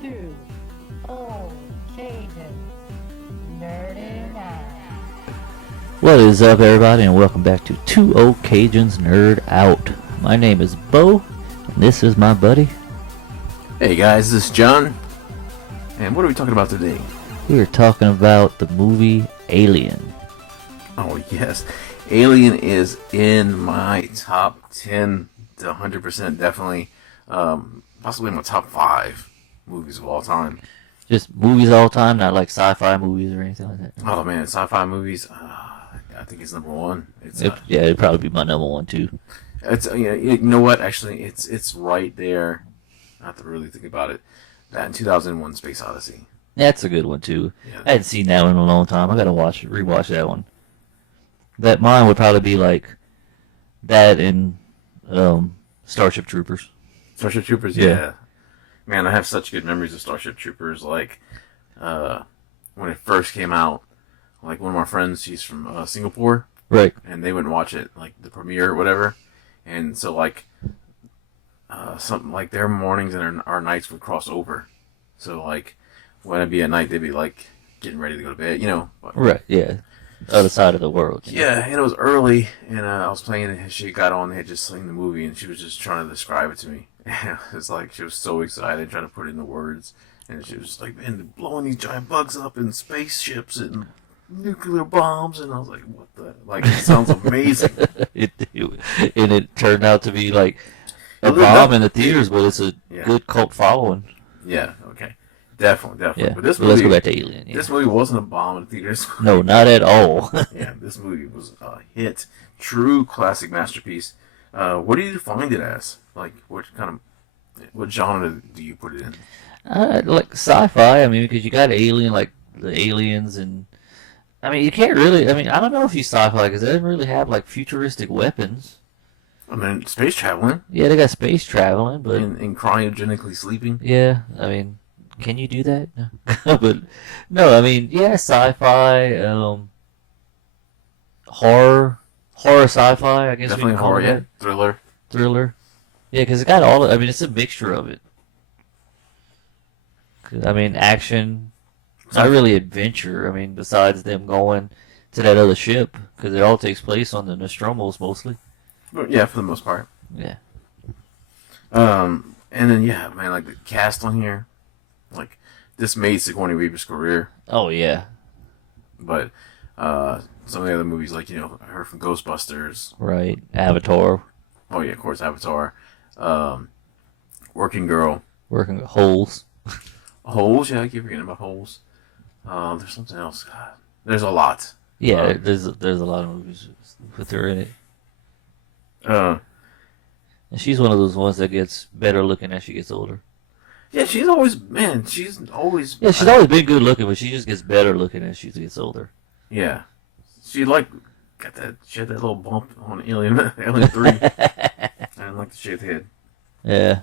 Two old Cajuns nerding out. What is up, everybody, and welcome back to Two Old Cajuns Nerd Out. My name is Bo, and this is my buddy. Hey guys, this is John, and what are we talking about today? We are talking about the movie Alien. Oh yes, Alien is in my top 10 to 100% definitely, possibly in my top 5 movies of all time. Just movies all time, not like sci-fi movies or anything like that. Oh man, sci-fi movies, I think it's number one. Yeah, it'd probably be my number one too. It's you know what? Actually, it's right there. I have to really think about it. That in 2001: Space Odyssey. That's a good one too. Yeah. I hadn't seen that one in a long time. I gotta rewatch that one. That mine would probably be like that and Starship Troopers. Starship Troopers, yeah. Man, I have such good memories of Starship Troopers. Like, when it first came out, like one of my friends, she's from Singapore, Right. and they wouldn't watch it, like the premiere or whatever. And so, like, something like their mornings and our nights would cross over. So, like, when it'd be at night, they'd be like getting ready to go to bed, you know. But, Right. Yeah. Other side of the world. You know? yeah, and it was early, and I was playing it, and she got on, they had just seen the movie, and she was just trying to describe it to me. And it was like, she was so excited, trying to put it into words, and she was like, man, they're blowing these giant bugs up in spaceships and nuclear bombs, and I was like, what the, like, it sounds amazing. And it turned out to be like a It lived bomb up. in the theaters, but it's a good cult following. Yeah, okay. Definitely. Yeah. But this But let's movie, go back to Alien. Yeah. this movie wasn't a bomb in the theaters. No, not at all. Yeah, this movie was a hit. True classic masterpiece. What do you find it as? Like, what genre do you put it in? Like sci-fi. I mean, because you got Alien, like the aliens, and I mean, you can't really. I mean, I don't know if you sci-fi because they didn't really have like futuristic weapons. I mean, space traveling Yeah, they got space traveling, but and cryogenically sleeping. yeah, I mean, can you do that? But no, I mean, yeah, sci-fi, horror sci-fi. I guess Definitely we can call horror, it yeah. that. Thriller. Yeah, because it got all. I mean, it's a mixture of it. 'Cause, I mean, action, not really adventure. I mean, besides them going to that other ship, because it all takes place on the Nostromos mostly. But yeah, for the most part. Yeah. And then yeah, man, like the cast on here, like this made Sigourney Weaver's career. Oh yeah. But some of the other movies, like, you know, her from Ghostbusters. Right. Avatar. Oh yeah, of course, Avatar. Working Girl. Working holes. Holes, yeah, I keep forgetting about Holes. There's something else. God, there's a lot. Yeah, there's a lot of movies with her in it. Uh, And she's one of those ones that gets better looking as she gets older. yeah, she's always always. Yeah, she's always been good looking, but she just gets better looking as she gets older. Yeah, she like she had that little bump on Alien 3. I didn't like the shaved head. Yeah.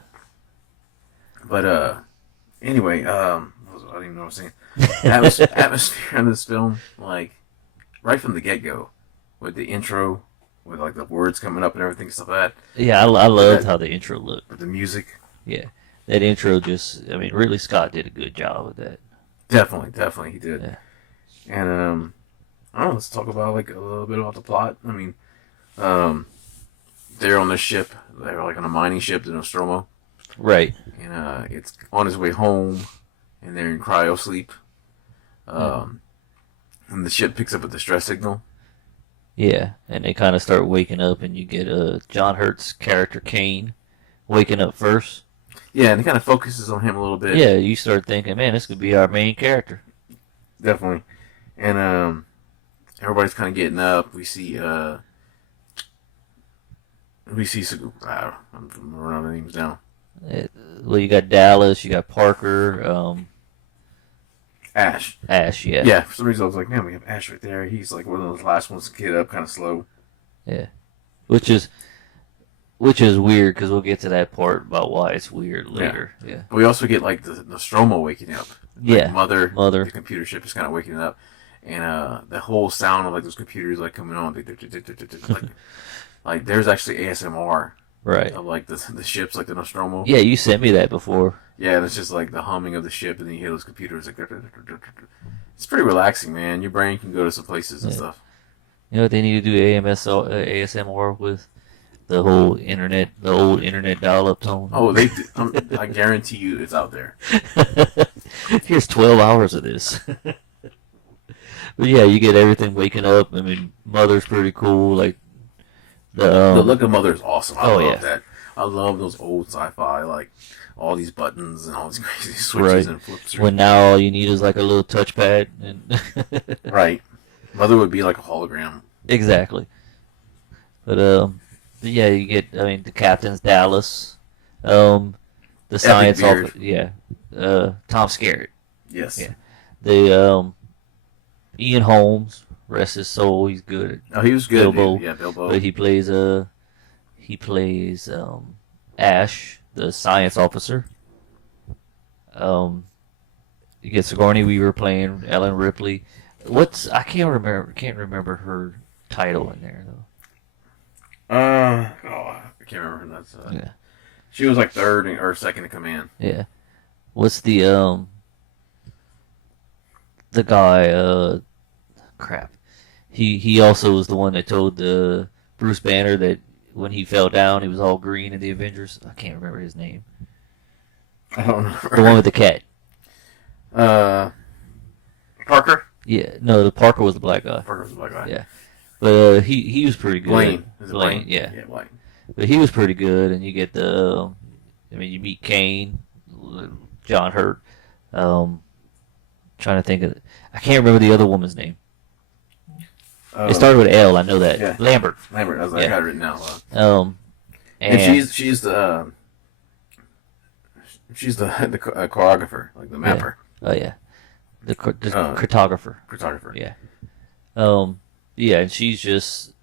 But anyway, I don't even know what I was saying. Atmosphere in this film, like right from the get go, with the intro, with like the words coming up and everything, stuff like that. Yeah, I loved how the intro looked. With the music, Yeah. That intro just, I mean, Ridley Scott did a good job with that. definitely he did. Yeah. And I don't know. Let's talk about like a little bit about the plot. I mean, they're on this ship. They're like on a mining ship, the Nostromo. Right. And it's on his way home, and they're in cryo sleep. And the ship picks up a distress signal. Yeah. And they kind of start waking up, and you get John Hurt's character, Kane, waking up first. Yeah, and it kind of focuses on him a little bit. Yeah, you start thinking, man, this could be our main character. Definitely. And everybody's kind of getting up. We see I'm running the names down. Well, you got Dallas, you got Parker, Ash. yeah. Yeah, for some reason I was like, man, we have Ash right there. He's like one of those last ones to get up, kind of slow. Yeah. Which is weird, because we'll get to that part about why it's weird later. Yeah. But we also get like the Nostromo waking up. Yeah. Mother. Mother. The computer ship is kind of waking up. And the whole sound of like those computers like coming on, like there's actually ASMR Right. of like the ships, like the Nostromo. Yeah, you sent me that before. Yeah, and it's just like the humming of the ship, and then you hear those computers like. It's pretty relaxing, man. Your brain can go to some places and Yeah. stuff. You know what they need to do ASMR with? The whole internet, the old internet dial-up tone. Oh, I guarantee you, it's out there. Here's 12 hours of this. But yeah, you get everything waking up. I mean, Mother's pretty cool. Like The look of Mother is awesome. I Oh, love yeah. that. I love those old sci-fi, like all these buttons and all these crazy switches Right. and flips. when now all you need is like a little touchpad and Right. Mother would be like a hologram. exactly. But yeah, you get. I mean, the captain's Dallas. The science beard. officer. Yeah. Tom Skerritt. Yes. Yeah. The Ian Holmes. Rest his soul. He's good. Oh, he was good. Bilbo. Dude. Yeah, Bilbo. But he plays Ash, the science officer. You get Sigourney Weaver playing Ellen Ripley. I can't remember her title in there though. I can't remember. That's Yeah. She was like third or second in command. Yeah. What's the guy? Crap. He also was the one that told Bruce Banner that when he fell down, he was all green in the Avengers. I can't remember his name. I don't remember. The one with the cat. Parker. Yeah. No, the Parker was the black guy. Parker was the black guy. Yeah. But he was pretty good. Blaine. Is it Blaine, yeah. Yeah, Blaine. But he was pretty good, and you get you meet Kane, John Hurt. Trying to think of, I can't remember the other woman's name. It started with L. I know that. Yeah. Lambert. Lambert. I Yeah. got it written down. And She's the choreographer, like the mapper, oh yeah, the Uh, cartographer. photographer. Yeah. Yeah, and she's just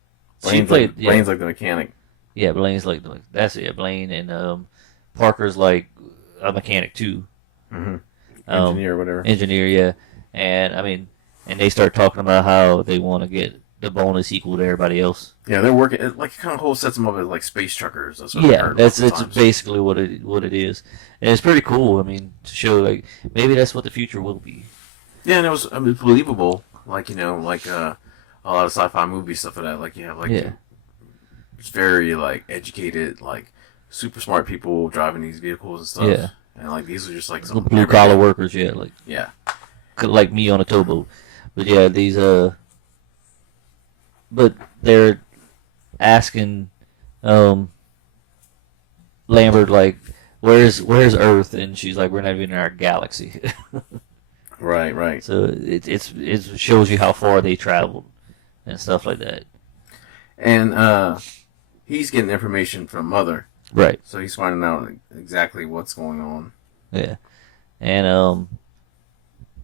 Blaine's like the mechanic. Yeah, Blaine's like that's it. Blaine and Parker's like a mechanic too. Mm-hmm. Engineer, whatever. Engineer, yeah. And I mean, and they start talking about how they want to get the bonus equal to everybody else. Yeah, they're working. It, like, kind of whole sets them up as like space truckers. That's what I Yeah, heard that's sometimes. basically what it is, and it's pretty cool. I mean, to show like maybe that's what the future will be. Yeah, and it was believable. Like like a lot of sci-fi movie stuff like that. Like you have like Yeah. it's very like educated, like super smart people driving these vehicles and stuff. Yeah. And like these are just like The some blue collar workers, yeah, like me on a towboat. But yeah, these but they're asking Lambert like, where's Earth? And she's like, we're not even in our galaxy. Right. So it shows you how far they traveled and stuff like that. And he's getting information from Mother, Right. so he's finding out exactly what's going on. Yeah. And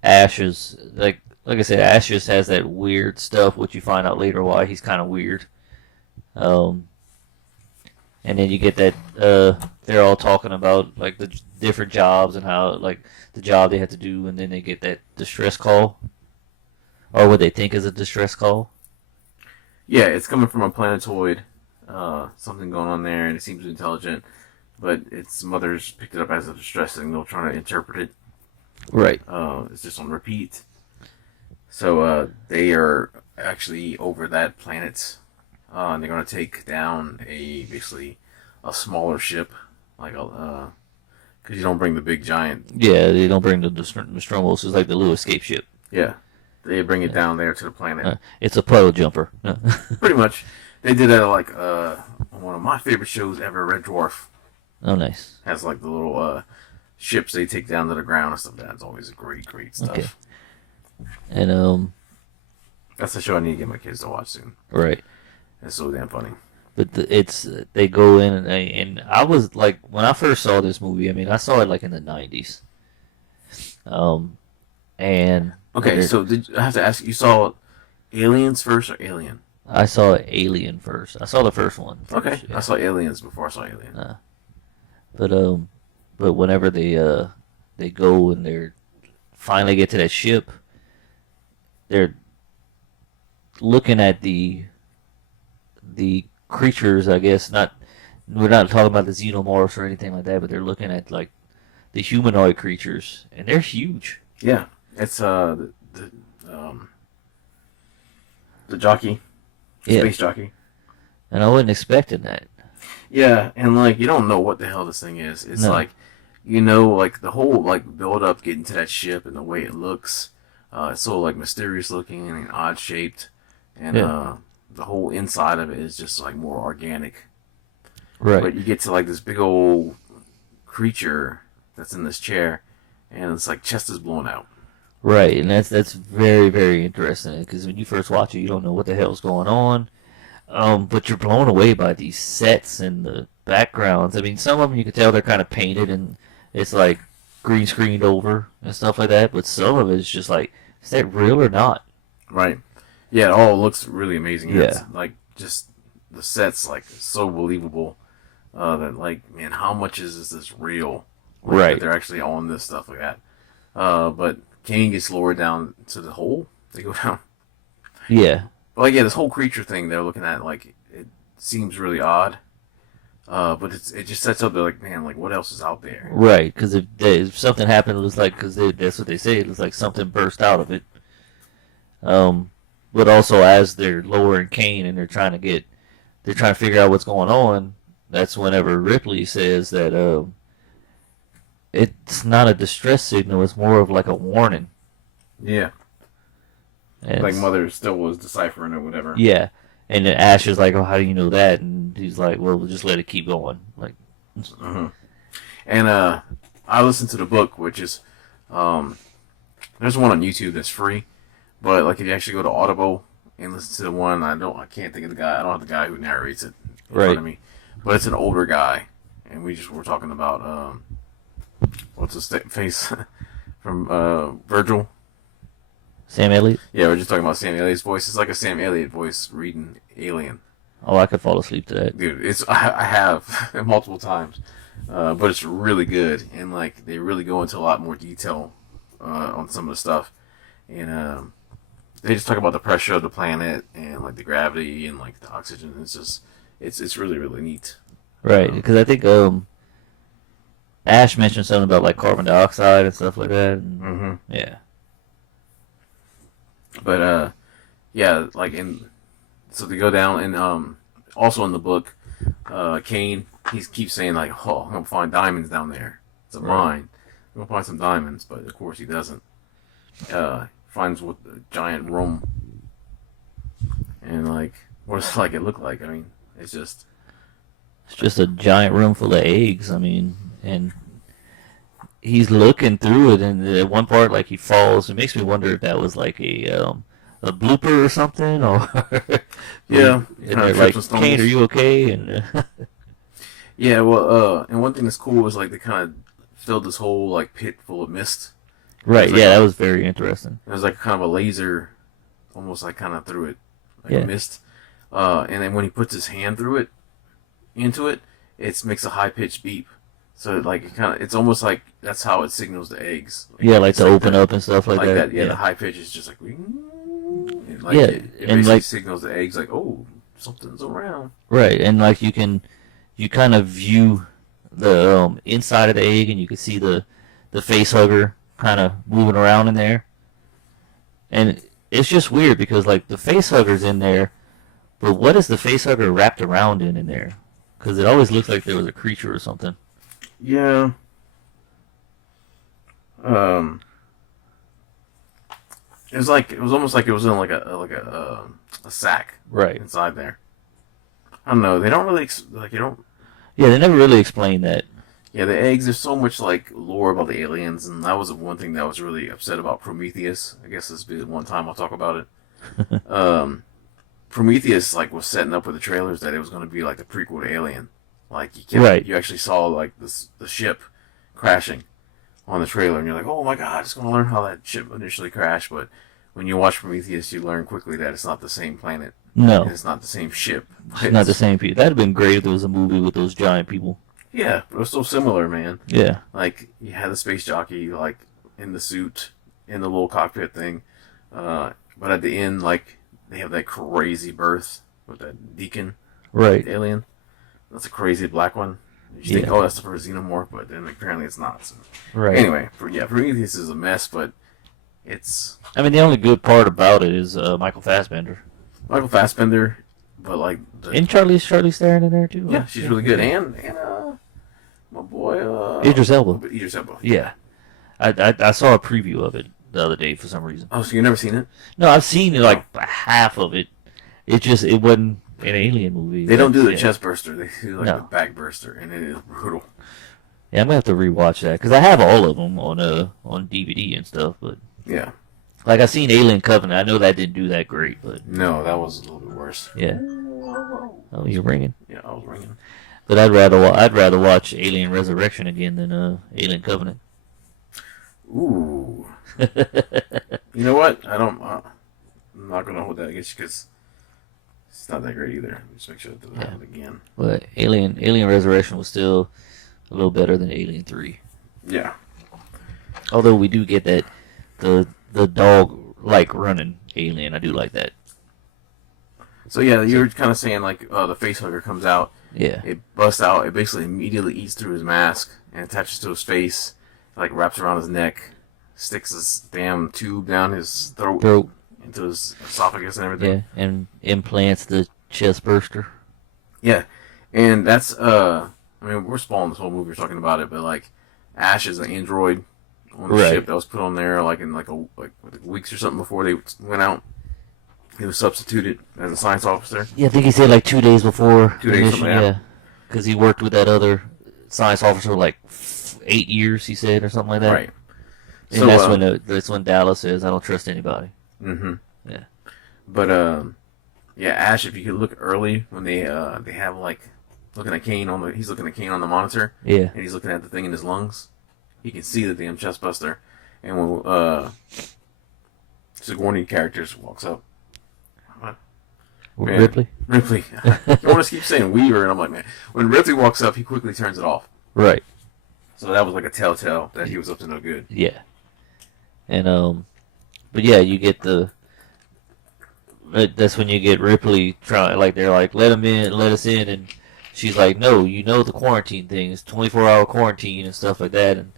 Ash is like I said, Ash just has that weird stuff, which you find out later why he's kind of weird. And then you get that they're all talking about like the different jobs and how like the job they have to do, and then they get that distress call, or what they think is a distress call. Yeah, it's coming from a planetoid. Something going on there, and it seems intelligent, but its Mother's picked it up as a distress signal, trying to interpret it. Right. It's just on repeat. So they are actually over that planet, and they're going to take down basically a smaller ship, like because you don't bring the big giant. Yeah, they don't bring the Nostromos. It's like the little escape ship. Yeah, they bring it down there to the planet. It's a puddle jumper. Pretty much, they did that like one of my favorite shows ever, Red Dwarf. Oh, nice. Has like the little ships they take down to the ground and stuff. That's always great stuff. Okay. And That's a show I need to get my kids to watch soon. right. It's so damn funny. But they go in and I was like, when I first saw this movie, I mean, I saw it like in the 90s. And Okay, so I have to ask, you saw Aliens first or Alien? I saw Alien first. I saw the first one. First, Okay, yeah. I saw Aliens before I saw Alien. But whenever they go and they're finally get to that ship, they're looking at the creatures, I guess, not we're not talking about the xenomorphs or anything like that, but they're looking at like the humanoid creatures, and they're huge. Yeah, it's um the jockey, the Yeah, space jockey. and I wasn't expecting that. Yeah, and like you don't know what the hell this thing is. It's No. like like the whole like build up getting to that ship and the way it looks. It's so like mysterious looking and odd shaped, and Yeah. the whole inside of it is just like more organic. Right. But you get to like this big old creature that's in this chair, and it's like chest is blown out. Right, and that's very very interesting because when you first watch it, you don't know what the hell's going on. But you're blown away by these sets and the backgrounds. I mean, some of them you can tell they're kind of painted and it's like green screened over and stuff like that. But some of it's just like, is that real or not? Right. Yeah, it all looks really amazing. Yeah. It's like just the sets like so believable. That like, man, how much is this real? Like, Right. that they're actually on this stuff like that. But Kane gets lowered down to the hole. They go down. Yeah, But like, yeah, this whole creature thing they're looking at, like, it seems really odd. But it just sets up, they're like, man, like, what else is out there? right. Because if something happened, it was like that's what they say. It was like something burst out of it. But also as they're lowering Kane and they're trying to figure out what's going on. That's whenever Ripley says that it's not a distress signal. It's more of like a warning. Yeah. And Like, Mother still was deciphering or whatever. yeah. And then Ash is like, "Oh, how do you know that?" And he's like, "Well, we'll just let it keep going." Like, And I listened to the book, which is there's one on YouTube that's free, but like if you actually go to Audible and listen to the one, I can't think of the guy. I don't have the guy who narrates it in Right. front of me, but it's an older guy, and we just were talking about what's his face from Virgil. Sam Elliott. Yeah, we're just talking about Sam Elliott's voice. It's like a Sam Elliott voice reading Alien. Oh, I could fall asleep to that. Dude, I have multiple times, but it's really good, and like they really go into a lot more detail on some of the stuff, and they just talk about the pressure of the planet and like the gravity and like the oxygen. It's just it's really really neat. Right, because I think Ash mentioned something about like carbon dioxide and stuff like that. And, Mm-hmm. yeah. But yeah, like so they go down and also in the book, Kane he keeps saying like, "Oh, I'm gonna find diamonds down there. It's a mine. I'm gonna find some diamonds," but of course he doesn't. Finds what a giant room, and like what does like it look like? I mean, it's just It's just a giant room full of eggs. I mean, and he's looking through it, and at one part, like he falls. It makes me wonder if that was like a blooper or something, or yeah. And they're like, "Kane, are you okay?" And Yeah, well, and one thing that's cool is like they kind of filled this whole like pit full of mist. right, like yeah, a- that was very interesting. There's like kind of a laser, almost like kind of through it, like Yeah. a mist. And then when he puts his hand through it, into it, it makes a high pitched beep. So like it's almost like that's how it signals the eggs. Yeah, like it's to open that, up and stuff like that. Yeah, the high pitch is just like, and like Yeah, it and basically like- signals the eggs like, oh, something's around. Right, and like you kind of view the inside of the egg, and you can see the face hugger kind of moving around in there, and it's just weird because like the face hugger's in there, but what is the face hugger wrapped around in there? Because it always looks like there was a creature or something. Yeah. It was almost like it was in like a sack Right. inside there. I don't know. They don't really you don't. Yeah, they never really explained that. Yeah, the eggs. There's so much like lore about the aliens, and that was one thing that I was really upset about Prometheus. I guess this will be the one time I'll talk about it. Prometheus like was setting up with the trailers that it was going to be like the prequel to Alien. Like Right. you actually saw like the ship crashing on the trailer, and you're like, oh my god, it's going to learn how that ship initially crashed. But when you watch Prometheus, you learn quickly that it's not the same planet. No, And it's not the same ship. it's not the same people. That'd have been great if there was a movie with those giant people. Yeah, but it was so similar, man. Yeah. Like you had the space jockey like in the suit in the little cockpit thing, but at the end, like they have that crazy birth with that deacon Right. alien. That's a crazy black one. You think, Yeah. oh, that's for a xenomorph, but then apparently it's not. So. Right. Anyway, Prometheus is a mess, but it's I mean, the only good part about it is Michael Fassbender. Michael Fassbender, but like And Charlie Theron in there too. yeah, she's really good, and my boy Idris Elba. Idris Elba. Yeah, I saw a preview of it the other day for some reason. Oh, so you've never seen it? No, I've seen like half of it. It wasn't an alien movie. They don't do the Yeah. chest burster; they do like No. the back burster, and it is brutal. Yeah, I'm gonna have to rewatch that because I have all of them on DVD and stuff. But Yeah, like I seen Alien Covenant, I know that didn't do that great, but no, that was a little bit worse. yeah. Oh, you're ringing. Yeah, I was ringing. But I'd rather watch Alien Resurrection again than Alien Covenant. Ooh, you know what? I'm not gonna hold that against you because it's not that great either. Just make sure it doesn't happen again. But Alien Resurrection was still a little better than Alien 3. Yeah. Although we do get that the dog like running alien. I do like that. So yeah, you were kind of saying like the face hugger comes out, Yeah. it busts out, it basically immediately eats through his mask and attaches to his face, like wraps around his neck, sticks his damn tube down his throat into his esophagus and everything. Yeah, and implants the chest burster. Yeah, and that's I mean we're spoiling this whole movie. We're talking about it, but like Ash is an android on the Right. ship that was put on there like in like weeks or something before they went out. He was substituted as a science officer. Yeah, I think he said like 2 days before 2 the days mission. from now. Yeah, because he worked with that other science officer like 8 years. He said or something like that. Right. And So, that's when Dallas says, "I don't trust anybody." Mm-hmm. Yeah. But yeah, Ash. If you could look early when they have like looking at Kane he's looking at Kane on the monitor. Yeah. And he's looking at the thing in his lungs. He can see the damn chest buster. And when Sigourney characters walks up. Man. Ripley. Ripley. I want to keep saying Weaver, and I'm like, man. When Ripley walks up, he quickly turns it off. Right. So that was like a telltale that he was up to no good. Yeah. And but yeah, you get that's when you get Ripley trying, like they're like, let us in, and she's like, no, the quarantine thing is 24-hour quarantine and stuff like that, and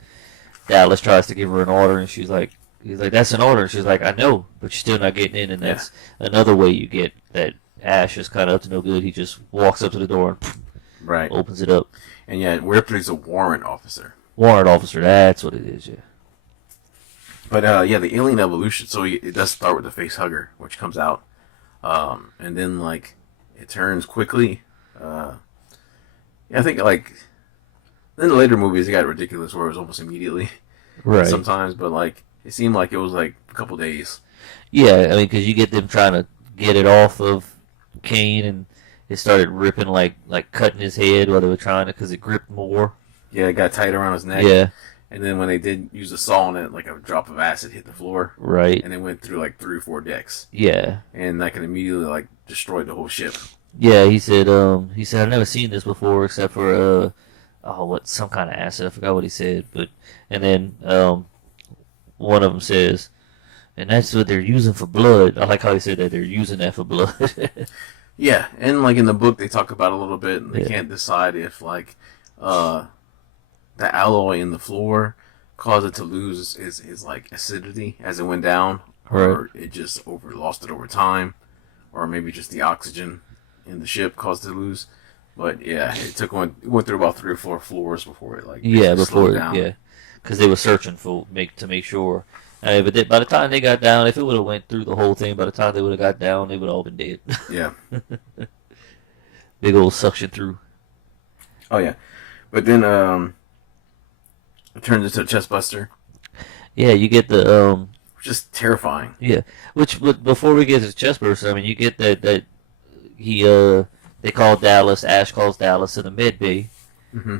Dallas tries to give her an order, and he's like, that's an order, and she's like, I know, but you're still not getting in, and that's another way you get that Ash is kind of up to no good. He just walks up to the door and Right. opens it up. And yeah, Ripley's a warrant officer. Warrant officer, that's what it is, yeah. But yeah, the alien evolution. So it does start with the face hugger, which comes out, and then like it turns quickly. Yeah, I think like then the later movies it got ridiculous where it was almost immediately. Right. Sometimes, but like it seemed like it was like a couple days. Yeah, I mean, because you get them trying to get it off of Kane, and it started ripping, like cutting his head while they were trying to, because it gripped more. Yeah, it got tight around his neck. Yeah, And then when they did use a saw on it, like a drop of acid hit the floor, right. and it went through like 3 or 4 decks, Yeah, and that can immediately like destroy the whole ship. yeah. He said, I've never seen this before except for some kind of acid. I forgot what he said, and then one of them says, and that's what they're using for blood. I like how he said that they're using that for blood. Yeah, and like in the book they talk about it a little bit, and they Yeah. can't decide if like the alloy in the floor caused it to lose is like acidity as it went down, or it just lost it over time, or maybe just the oxygen in the ship caused it to lose. But yeah, it went through about 3 or 4 floors before it like Yeah, basically before slowed down. because they were searching to make sure. But by the time they got down, if it would have went through the whole thing, by the time they would have got down, they would have all been dead. Yeah. Big old suction through. Oh yeah, but then it turns into a chest buster, Yeah, you get the which is terrifying. yeah. But before we get to the chest burster, I mean, you get that he they call Dallas. Ash calls Dallas to the med bay,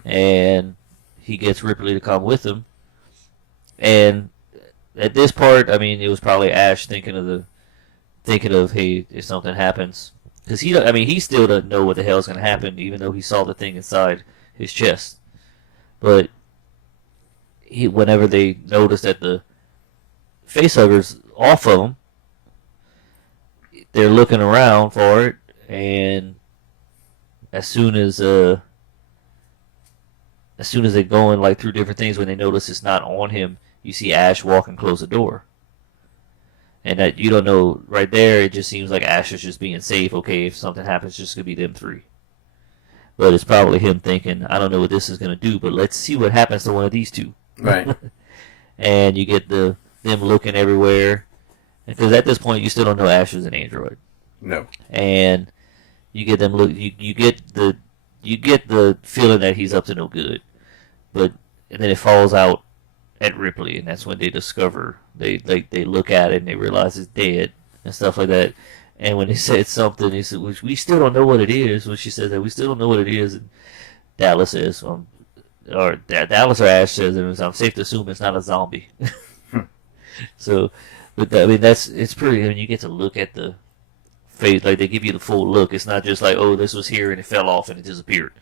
and he gets Ripley to come with him, and at this part, I mean, it was probably Ash thinking of hey, if something happens, because he still doesn't know what the hell is going to happen, even though he saw the thing inside his chest. But whenever they notice that the facehugger's off of him, they're looking around for it, and as soon as they're going like through different things, when they notice it's not on him, you see Ash walk and close the door. And that you don't know right there, it just seems like Ash is just being safe. Okay, if something happens, it's just gonna be them three. But it's probably him thinking, I don't know what this is gonna do, but let's see what happens to one of these two. Right. And you get them looking everywhere, because at this point you still don't know Ash is an android. No. And you get them look. You get the feeling that he's up to no good, and then it falls out at Ripley, and that's when they discover they look at it and they realize it's dead and stuff like that. And when they said something, they said, "We still don't know what it is." When she says that, we still don't know what it is, and Dallas says, Dallas or Ash says, I'm safe to assume it's not a zombie. So, but it's pretty. I mean, you get to look at the face, like they give you the full look. It's not just like, oh, this was here and it fell off and it disappeared.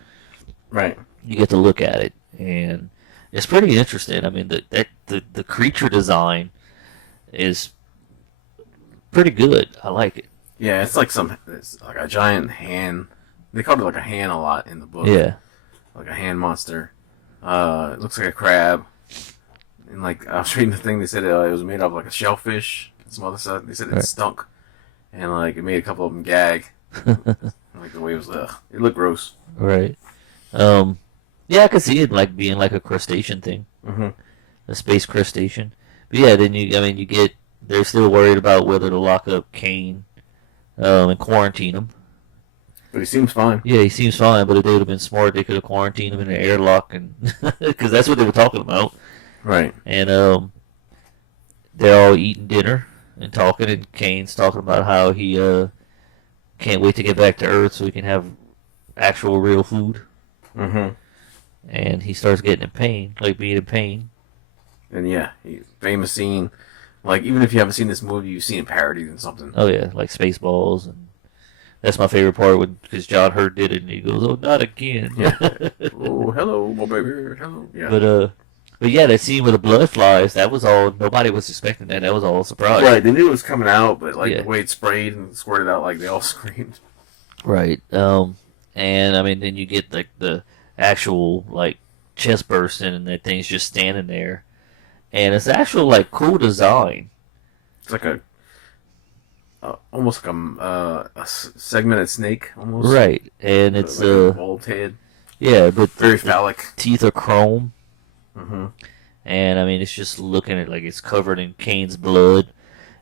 Right. You get to look at it, and it's pretty interesting. I mean, the creature design is pretty good. I like it. Yeah, it's like a giant hand. They called it like a hand a lot in the book. Yeah. Like a hand monster. It looks like a crab. And like I was reading the thing, they said it was made of like a shellfish. Some other stuff. They said it stunk, and like it made a couple of them gag. Like the way it was, it looked gross. Right. Yeah, I could see it like being like a crustacean thing, a space crustacean. But yeah, then they're still worried about whether to lock up Kane, and quarantine him. But he seems fine. Yeah, he seems fine. But if they would have been smart, they could have quarantined him in an airlock, and because that's what they were talking about. Right. And they're all eating dinner and talking, and Kane's talking about how he can't wait to get back to Earth so he can have actual real food. Mm-hmm. And he starts getting in pain, like being in pain. And yeah, famous scene. Like, even if you haven't seen this movie, you've seen it parodied in something. Oh yeah, like Spaceballs, and that's my favorite part because John Hurt did it, and he goes, "Oh, not again." Yeah. Oh, hello, my baby. Hello. Yeah. But yeah, that scene with the blood flies, that was all. Nobody was expecting that. That was all a surprise. Right. They knew it was coming out, but like the way it sprayed and squirted out, like they all screamed. Right. And I mean, then you get like the actual like chest bursting, and that thing's just standing there, and it's actual like cool design. It's like almost like a segmented snake, almost. Right, and it's like a bald head. Yeah, but very phallic. Teeth are chrome. Mm-hmm. And I mean, it's just looking at like it's covered in Kane's blood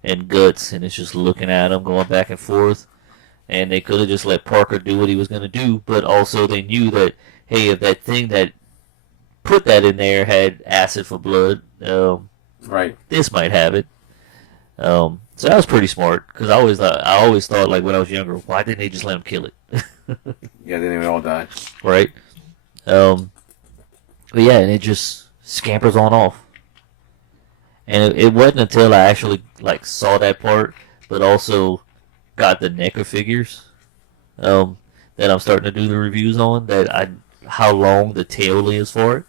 and guts, and it's just looking at him going back and forth. And they could have just let Parker do what he was going to do, but also they knew that, hey, if that thing that put that in there had acid for blood, right, this might have it. So that was pretty smart, because I always thought like when I was younger, why didn't they just let him kill it? Yeah, then they would all die. Right. But yeah, and it just scampers on off. And it wasn't until I actually like saw that part, but also got the NECA figures that I'm starting to do the reviews on, how long the tail is for it.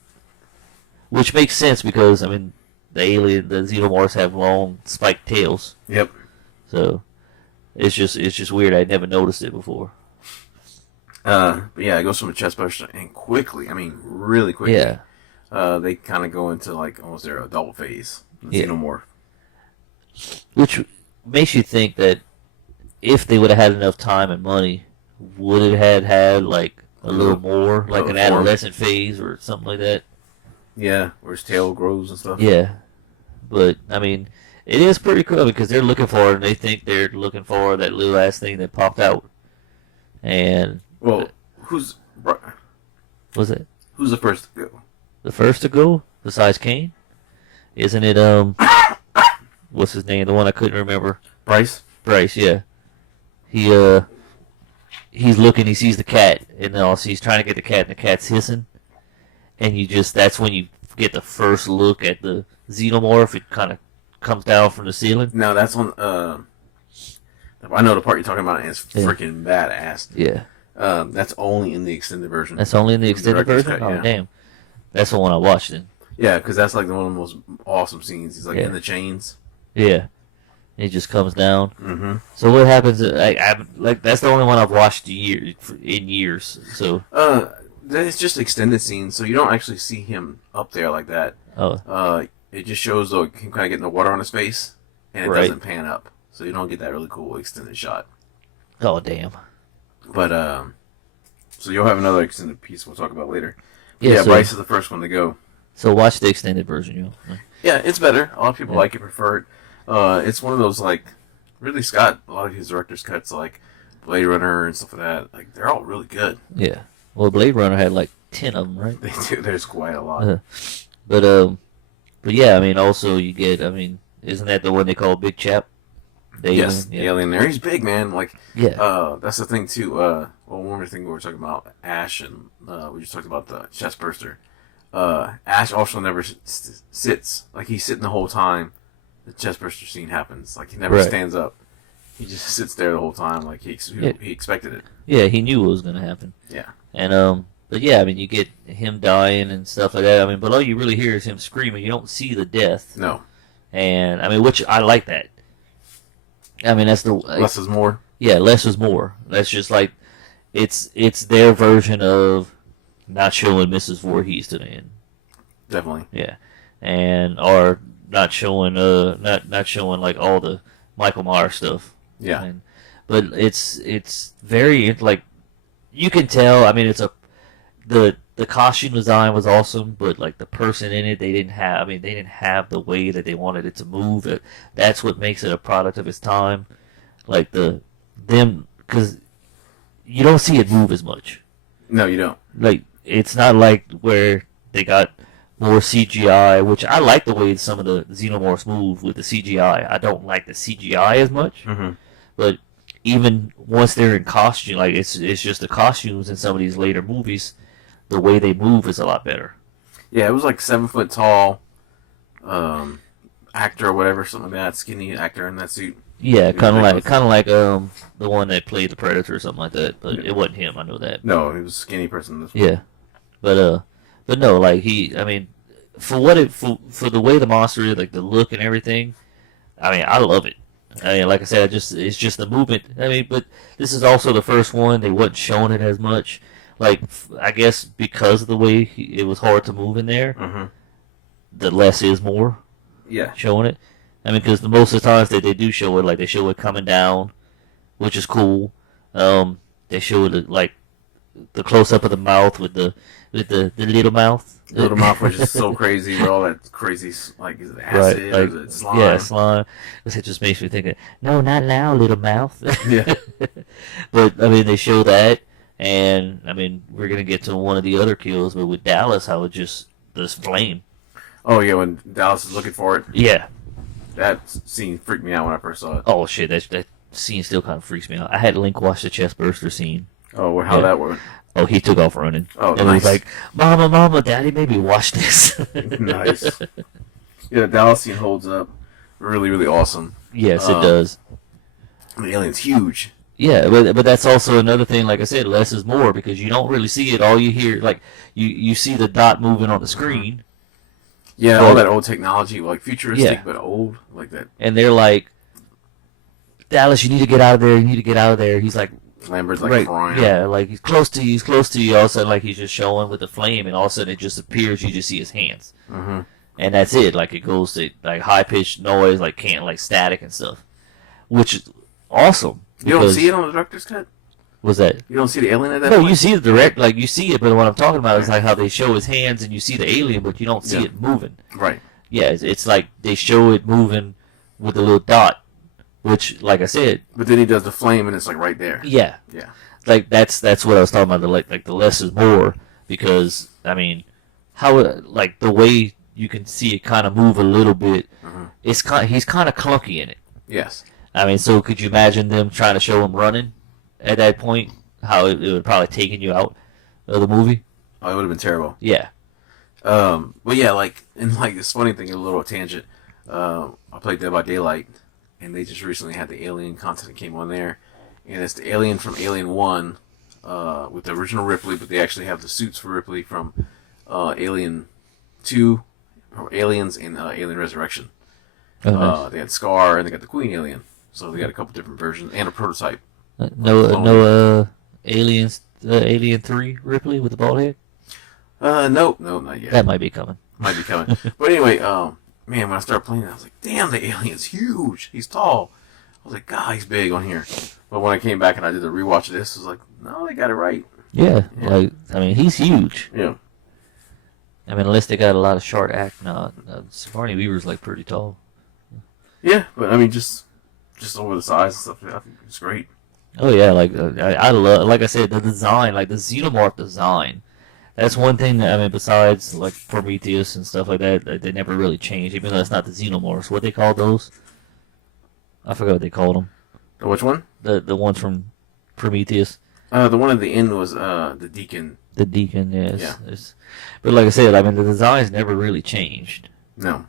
Which makes sense because, I mean, the xenomorphs have long spiked tails. Yep. So it's just weird. I'd never noticed it before. But yeah, it goes from a chest burster and quickly. I mean, really quickly. Yeah. They kind of go into like almost their adult phase. Xenomorph. Which makes you think that if they would have had enough time and money, would it have had like a little more, like an adolescent phase or something like that? Yeah, where his tail grows and stuff. Yeah. But, I mean, it is pretty cool because they're looking for it, and they think they're looking for that little ass thing that popped out. And... Well, what's it? Who's the first to go? The first to go, besides Kane? Isn't it, what's his name? The one I couldn't remember. Bryce, yeah. He's looking, he sees the cat, and he's trying to get the cat, and the cat's hissing. And that's when you get the first look at the xenomorph. It kind of comes down from the ceiling. No, that's on, I know the part you're talking about, and it's freaking badass. Yeah. That's only in the extended version. That's only in the extended version? Cut, yeah. Oh, damn. That's the one I watched then. Yeah, because that's like one of the most awesome scenes. He's like in the chains. Yeah. It just comes down. Mm-hmm. So what happens? Like that's the only one I've watched in years. So It's just extended scenes, so you don't actually see him up there like that. It just shows though him kind of getting the water on his face, and it doesn't pan up, so you don't get that really cool extended shot. Oh damn! But so you'll have another extended piece we'll talk about later. Yeah, so, Bryce is the first one to go. So watch the extended version, you know. Yeah, it's better. A lot of people like it, prefer it. It's one of those like Ridley Scott. A lot of his director's cuts, like Blade Runner and stuff like that, like they're all really good. Yeah. Well, Blade Runner had like 10 of them, right? They do. There's quite a lot. But yeah, I mean, also you get, I mean, isn't that the one they call Big Chap? Yes, the alien there. He's big, man. Like, yeah. That's the thing too. Well, one more thing we were talking about Ash, and we just talked about the chest burster. Ash also never sits. Like he's sitting the whole time the chest burster scene happens. Like he never stands up. He just sits there the whole time. Like he expected it. Yeah, he knew what was gonna happen. Yeah. And but yeah, I mean, you get him dying and stuff like that. I mean, but all you really hear is him screaming. You don't see the death. No. And I mean, which I like that. I mean, that's the less is more. Yeah, less is more. That's just like it's their version of not showing Mrs. Voorhees to the end. Definitely. Yeah, and or not showing not showing like all the Michael Myers stuff. Yeah. But it's very like you can tell. I mean, the costume design was awesome, but like the person in it, they didn't have the way that they wanted it to move. That's what makes it a product of its time. Like because you don't see it move as much. No, you don't. Like it's not like where they got more CGI, which I like the way some of the Xenomorphs move with the CGI. I don't like the CGI as much, but even once they're in costume, like it's just the costumes in some of these later movies. The way they move is a lot better. Yeah, it was like 7 foot tall actor or whatever, something like that, skinny actor in that suit. Yeah, kind of like the one that played the Predator or something like that. But it wasn't him. I know that. No, he was a skinny person. In this one. Yeah, but no, like I mean, for the way the monster is, like the look and everything. I mean, I love it. I mean, like I said, it's just the movement. I mean, but this is also the first one. They wasn't showing it as much. Like, I guess because of the way it was hard to move in there, the less is more. Yeah. Showing it. I mean, because most of the times that they do show it, like, they show it coming down, which is cool. They show it, like, the close-up of the mouth with the little mouth. The little mouth, which is so crazy with all that crazy, like, is it acid like, or is it slime? Yeah, slime. It just makes me think, no, not now, little mouth. Yeah. But, I mean, they show that. And, I mean, we're going to get to one of the other kills, but with Dallas, how it just, this flame. Oh, yeah, when Dallas is looking for it. Yeah. That scene freaked me out when I first saw it. Oh, shit, that scene still kind of freaks me out. I had Link watch the chest burster scene. Oh, well, how that worked? Oh, he took off running. Oh, and nice. He was like, Mama, Daddy, maybe watch this. Nice. Yeah, the Dallas scene holds up. Really, really awesome. Yes, it does. The alien's huge. Yeah, but that's also another thing. Like I said, less is more because you don't really see it. All you hear, like you see the dot moving on the screen. Yeah, all that old technology, like futuristic but old, like that. And they're like, Dallas, you need to get out of there. You need to get out of there. He's like, Lambert's like crying. Yeah, like he's close to you. He's close to you. All of a sudden, like he's just showing with the flame, and all of a sudden it just appears. You just see his hands, and that's it. Like it goes to like high pitched noise, like static and stuff, which is awesome. You don't see it on the director's cut? Was that? You don't see the alien at that No, point? you see the direct, like you see it, but what I'm talking about is like how they show his hands and you see the alien, but you don't see it moving. Right. Yeah, it's like they show it moving with a little dot, which, like I said. But then he does the flame and it's like right there. Yeah. Yeah. Like that's what I was talking about. Like the less is more because I mean, how like the way you can see it kind of move a little bit, he's kind of clunky in it. Yes. I mean, so could you imagine them trying to show him running at that point? How it would probably taken you out of the movie? Oh, it would have been terrible. Yeah. But yeah, like, and like this funny thing, a little tangent. I played Dead by Daylight, and they just recently had the Alien content that came on there, and it's the Alien from Alien 1 with the original Ripley, but they actually have the suits for Ripley from Alien 2, or Aliens and Alien Resurrection. Oh, nice. They had Scar, and they got the Queen alien. So they got a couple different versions and a prototype. No, aliens. Alien 3 Ripley with the bald head. Nope, not yet. That might be coming. Might be coming. But anyway, man, when I started playing, I was like, damn, the alien's huge. He's tall. I was like, God, he's big on here. But when I came back and I did the rewatch of this, I was like, no, they got it right. Yeah, like I mean, he's huge. Yeah. I mean, unless they got a lot of short act. No, Sigourney Weaver's like pretty tall. Yeah, but I mean, just over the size and stuff. I think it's great. Oh yeah, like I love, like I said, the design, like the xenomorph design. That's one thing that, I mean, besides like Prometheus and stuff like that, they never really changed. Even though it's not the xenomorphs, what they call those? I forgot what they called them. Which one? The ones from Prometheus. The one at the end was the Deacon. The Deacon, yes. Yeah. But like I said, I mean, the designs never really changed. No.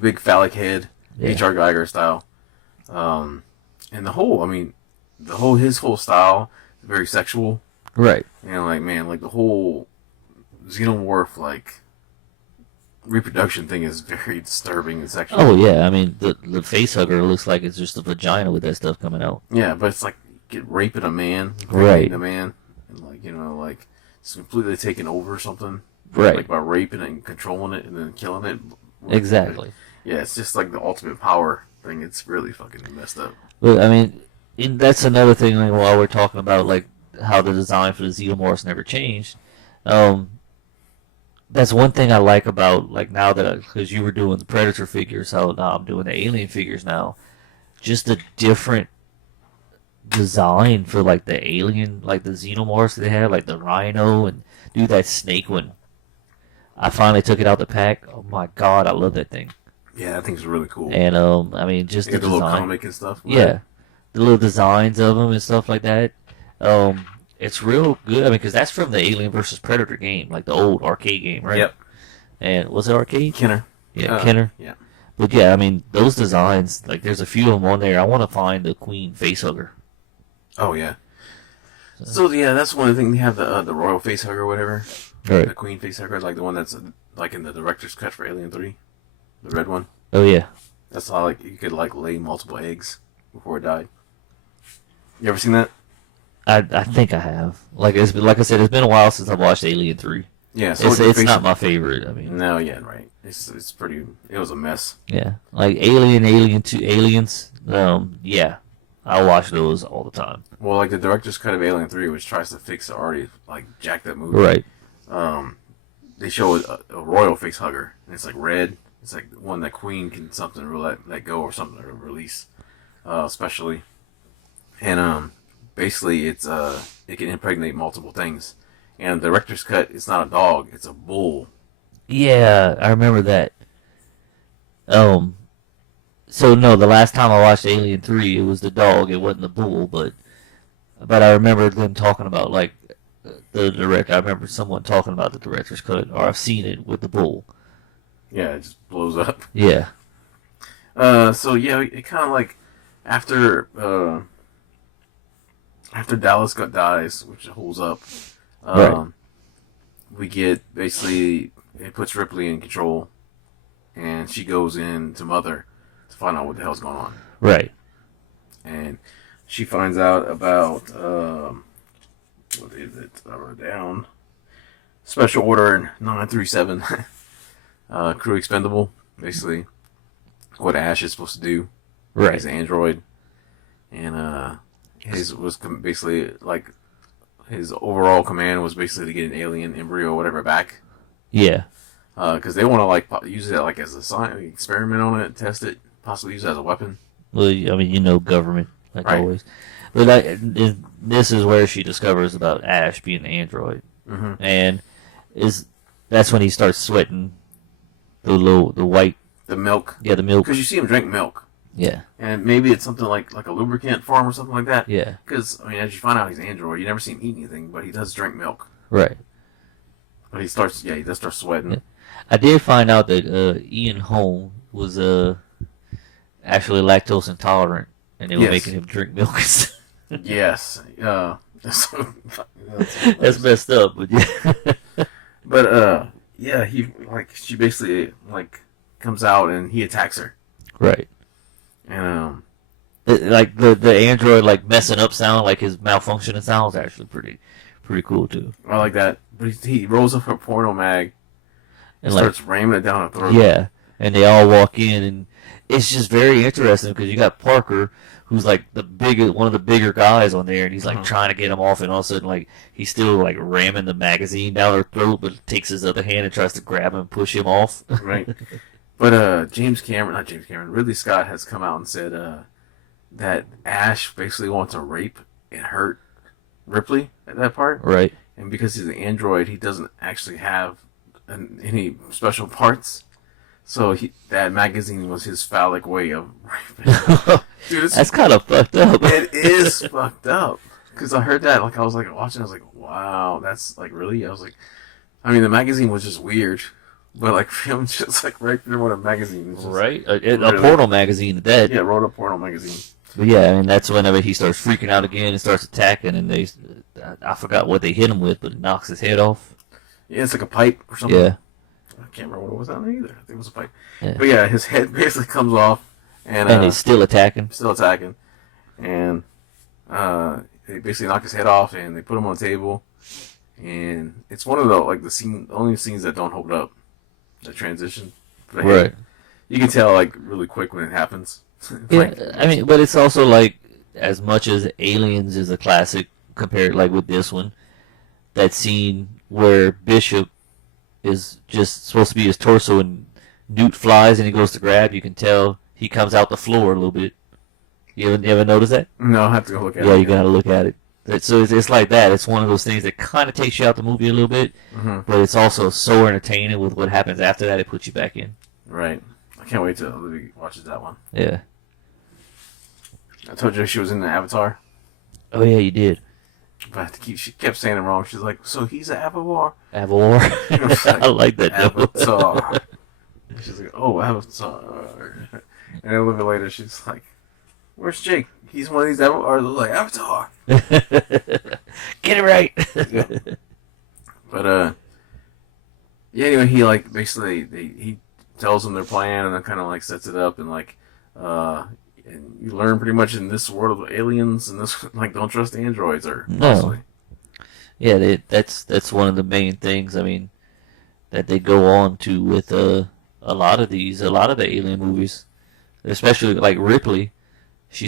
Big phallic head, Yeah. H.R. Geiger style. And the whole, I mean, his whole style is very sexual. Right. And like, man, like the whole xenomorph, like, reproduction thing is very disturbing and sexual. Oh yeah, I mean, the face hugger looks like it's just a vagina with that stuff coming out. Yeah, but it's like get raping a man, Right. a man, and like, you know, like it's completely taking over something. Right. Like by raping it and controlling it and then killing it. Exactly. Yeah, it's just like the ultimate power thing. It's really fucking messed up. But I mean, that's another thing. Like, while we're talking about like how the design for the xenomorphs never changed, that's one thing I like about like now that because you were doing the Predator figures, how now I'm doing the Alien figures now. Just the different design for like the alien, like the xenomorphs they had, like the rhino and do that snake one. I finally took it out the pack. Oh my god, I love that thing. Yeah, that thing's really cool. And I mean, just You the got the little design. comic and stuff. Yeah, the little designs of them and stuff like that. It's real good. I mean, because that's from the Alien versus Predator game, like the old arcade game, right? Yep. And was it arcade? Kenner. Yeah, Kenner. Yeah. But yeah, I mean, those designs, like, there's a few of them on there. I want to find the Queen facehugger. Oh yeah. So yeah, that's one of the things. They have the royal facehugger or whatever. Right. The Queen facehugger, like the one that's like in the director's cut for Alien 3, the red one. Oh yeah. That's how like you could like lay multiple eggs before it died. You ever seen that? I think I have. Like I said, it's been a while since I watched Alien 3. Yeah. So It's not my favorite. I mean. No, yeah, right. It's pretty. It was a mess. Yeah. Like Alien 2, Aliens. Yeah. I watch those all the time. Well, like the director's cut of Alien 3, which tries to fix the already like jacked up movie. Right. They show a royal face hugger, and it's like red. It's like one that Queen can something let go or something or release, especially. And basically it's it can impregnate multiple things. And the director's cut, it's not a dog, it's a bull. Yeah, I remember that. So no, the last time I watched Alien 3, it was the dog, it wasn't the bull, but I remember them talking about like the director. I remember someone talking about the director's cut, or I've seen it with the bull. Yeah, it just blows up. Yeah. So yeah, it kind of like after Dallas dies, which holds up. Right. We get basically it puts Ripley in control, and she goes in to Mother to find out what the hell's going on. Right. And she finds out about what is it? I wrote it down. Special Order 937, crew expendable. Basically, what Ash is supposed to do. Right. He's an android, and his was basically like his overall command was basically to get an alien embryo or whatever back. Yeah. Because they want to like use it like as a science experiment on it, test it, possibly use it as a weapon. Well, I mean, government, like Right. always. But this is where she discovers about Ash being an android, and that's when he starts sweating the white. The milk. Yeah, the milk. Because you see him drink milk. Yeah. And maybe it's something like a lubricant form or something like that. Yeah. Because, I mean, as you find out he's an android, you never see him eat anything, but he does drink milk. Right. But he does start sweating. Yeah. I did find out that Ian Holm was actually lactose intolerant, and they were Yes. making him drink milk. Yes. That's messed up, but yeah. But, yeah, she basically, like, comes out and he attacks her. Right. And Like the android like messing up sound, like his malfunctioning sound is actually pretty cool too. I like that. But he rolls up a porno mag and And like starts ramming it down her throat. yeah, and they all walk in, and it's just very interesting because you got Parker, who's like one of the bigger guys on there, and he's like trying to get him off, and all of a sudden like he's still like ramming the magazine down her throat, but takes his other hand and tries to grab him and push him off. Right. But Ridley Scott has come out and said that Ash basically wants to rape and hurt Ripley at that part. Right. And because he's an android, he doesn't actually have any special parts. So that magazine was his phallic way of raping. Dude, That's kind of fucked up. It is fucked up. Because I heard that, like, I was like watching, I was like, wow, that's like really? I was like, I mean, the magazine was just weird. But like him just like raping her with a magazine. Just, Right? A porno magazine at that. Yeah, wrote a porno magazine. But yeah, I mean, that's whenever he starts freaking out again and starts attacking, and I forgot what they hit him with, but it knocks his head off. Yeah, it's like a pipe or something. Yeah. I can't remember what it was on either. I think it was a pipe. Yeah. But yeah, his head basically comes off, and he's still attacking. and they basically knock his head off, and they put him on a table, and it's one of the only scenes that don't hold up, the transition. But hey, Right. you can tell like really quick when it happens. Yeah, I mean, but it's also like, as much as Aliens is a classic compared like with this one, that scene where Bishop is just supposed to be his torso and Newt flies and he goes to grab, you can tell he comes out the floor a little bit. You ever notice that? No, I'll have to go look at it. Yeah, you gotta look at it. So it's like that. It's one of those things that kind of takes you out the movie a little bit, but it's also so entertaining with what happens after that. It puts you back in. Right. I can't wait till Libby watches that one. Yeah. I told you she was in the Avatar, Oh yeah, you did. but she kept saying it wrong. She's like, "So he's an Avatar." Avatar. I like that. Avatar. She's like, "Oh, Avatar." And then a little bit later, she's like, "Where's Jake? He's one of these Avatars." Like Avatar. Get it right. Yeah. But yeah. Anyway, he like basically he tells them their plan and then kind of like sets it up and like and you learn pretty much in this world of aliens and this like don't trust androids or No. Yeah, that's one of the main things. I mean, that they go on to with a lot of the alien movies, especially like Ripley. She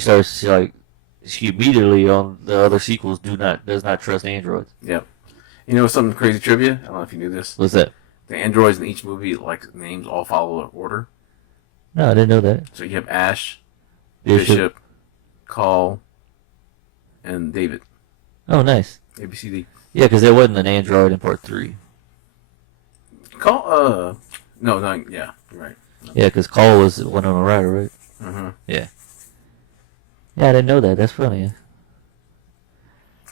immediately on the other sequels does not trust androids. Yep. You know something crazy trivia? I don't know if you knew this. What's that? The androids in each movie, like names all follow an order. No, I didn't know that. So you have Ash, Bishop, Call, and David. Oh, nice. ABCD. Yeah, because there wasn't an android in part 3. Call. No, yeah, you're right. Yeah, because Call was the one on the rider, right? Mm-hmm. Yeah. Yeah, I didn't know that. That's funny.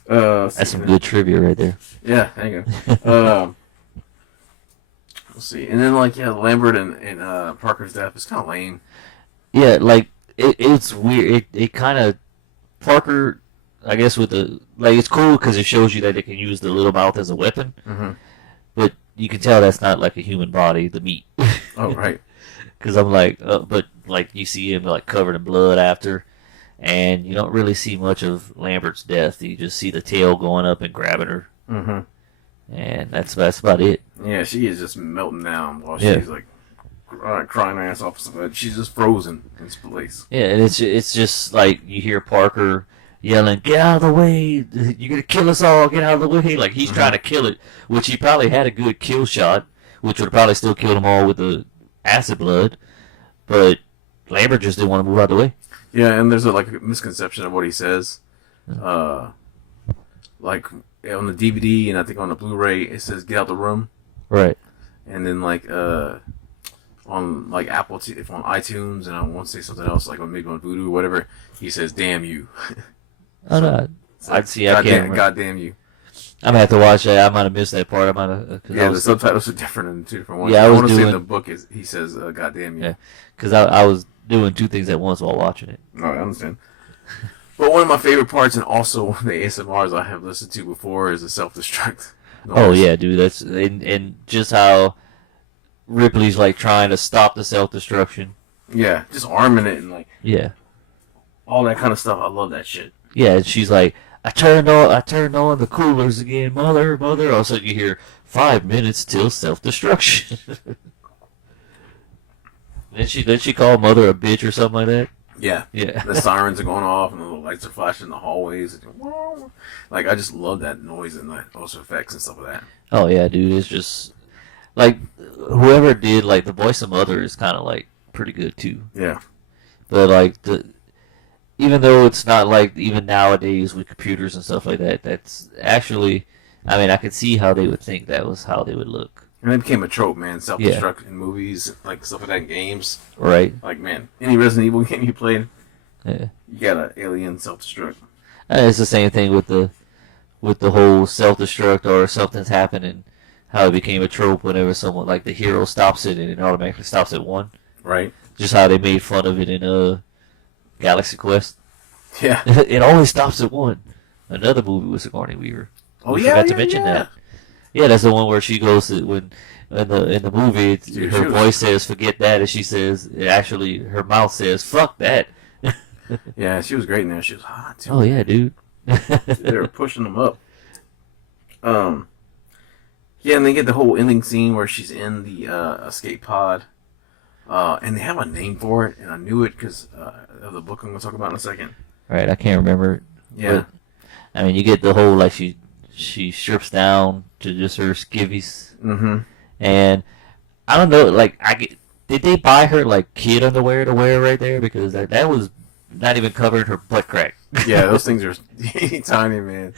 That's some good trivia right there. Yeah, there you go. Let's see, and then like Lambert and Parker's death is kind of lame. Yeah, like it's weird. It kind of Parker, I guess, with the like it's cool because it shows you that it can use the little mouth as a weapon. Mm-hmm. But you can tell that's not like a human body, the meat. Oh right. Because I'm like, but like you see him like covered in blood after, and you don't really see much of Lambert's death. You just see the tail going up and grabbing her. Mm-hmm. And that's about it. Yeah, she is just melting down while she's like crying her ass off. She's just frozen in place. Yeah, and it's just like you hear Parker yelling, "Get out of the way! You're gonna kill us all! Get out of the way!" Like he's trying to kill it, which he probably had a good kill shot, which would have probably still killed them all with the acid blood. But Lambert just didn't want to move out of the way. Yeah, and there's a misconception of what he says. Like on the DVD and I think on the Blu-ray it says "Get out the room." Right. And then on like Apple, if on iTunes, and I want to say something else, like maybe on Voodoo or whatever, he says "Damn you." Oh no, I'd see. I can't remember. God damn you. I'm gonna have to watch that. I might have missed that part. I might have. The subtitles are different in two different ones. Yeah, I want to doing, say in the book he says "God damn you." Yeah, because I was doing two things at once while watching it. No, I understand. But one of my favorite parts, and also the ASMRs I have listened to before, is the self-destruct. Oh yeah, dude. That's and just how Ripley's like trying to stop the self-destruction, Yeah, just arming it and like Yeah. all that kind of stuff. I love that shit. Yeah, and she's like, I turned on the coolers again, mother. All of a sudden you hear 5 minutes till self-destruction. Did she call mother a bitch or something like that? Yeah. Yeah. The sirens are going off and the lights are flashing in the hallways. Like, I just love that noise and those effects and stuff like that. Oh yeah, dude. It's just like whoever did like the voice of mother is kind of like pretty good too. Yeah. But like even though it's not like even nowadays with computers and stuff like that, that's actually, I mean, I could see how they would think that was how they would look. And it became a trope, man. Self-destruct in movies, like stuff like that in games. Right. Like, man, any Resident Evil game you played, Yeah. you got an alien self-destruct. It's the same thing with the whole self-destruct or something's happening, how it became a trope whenever someone, like the hero stops it and it automatically stops at 1. Right. Just how they made fun of it in Galaxy Quest. Yeah. It always stops at 1. Another movie with Sigourney Weaver. Oh, We yeah, forgot to yeah, mention yeah. that. Yeah, that's the one where she goes to, when in the movie, Dude, her she was- voice says "forget that," and she says, actually, her mouth says "fuck that." Yeah, she was great in there. She was hot, too. Oh yeah, dude. They were pushing them up. Yeah, and they get the whole ending scene where she's in the escape pod. And they have a name for it, and I knew it because of the book I'm going to talk about in a second. Right, I can't remember it. Yeah. But, I mean, you get the whole, like, she strips down to just her skivvies. Mm-hmm. And I don't know, like, did they buy her, like, kid underwear to wear right there? Because that was not even covering her butt crack. Yeah, those things are tiny, man.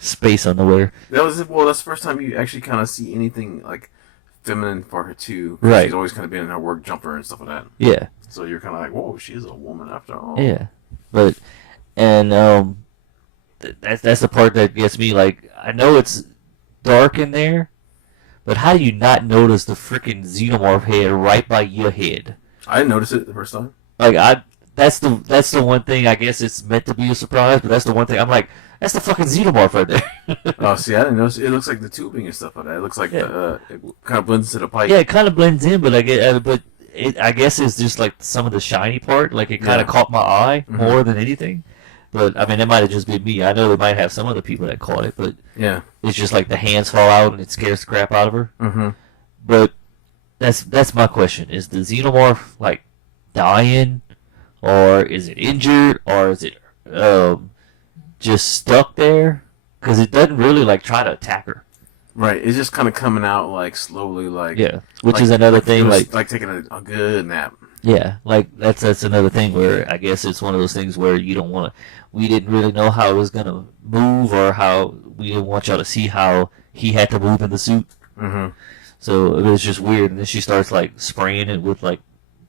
Space underwear. That's the first time you actually kind of see anything, like, feminine for her, too. 'Cause Right. She's always kind of been in her work jumper and stuff like that. Yeah. So you're kind of like, whoa, she is a woman after all. Yeah. But, and, that's the part that gets me, like, I know it's dark in there, but how do you not notice the freaking xenomorph head right by your head? I didn't notice it the first time. Like, that's the one thing, I guess it's meant to be a surprise, but that's the one thing, I'm like, that's the fucking xenomorph right there. Oh, see, I didn't notice. It looks like the tubing and stuff like that. It looks like it kind of blends into the pipe. Yeah, it kind of blends in, but I guess it's just like some of the shiny part, like it kind of Yeah. caught my eye Mhm. more than anything. But, I mean, it might have just been me. I know they might have some other people that caught it, but Yeah. it's just like the hands fall out and it scares the crap out of her. Mm-hmm. But that's my question. Is the xenomorph, like, dying? Or is it injured? Or is it just stuck there? Because it doesn't really, like, try to attack her. Right. It's just kind of coming out, like, slowly, like... Yeah. Which like- is another like it thing, was, like... taking a good nap. Yeah, like, that's another thing where I guess it's one of those things where you don't want to... We didn't really know how it was going to move or how... We didn't want y'all to see how he had to move in the suit. Mm-hmm. So it was just weird. And then she starts, like, spraying it with, like...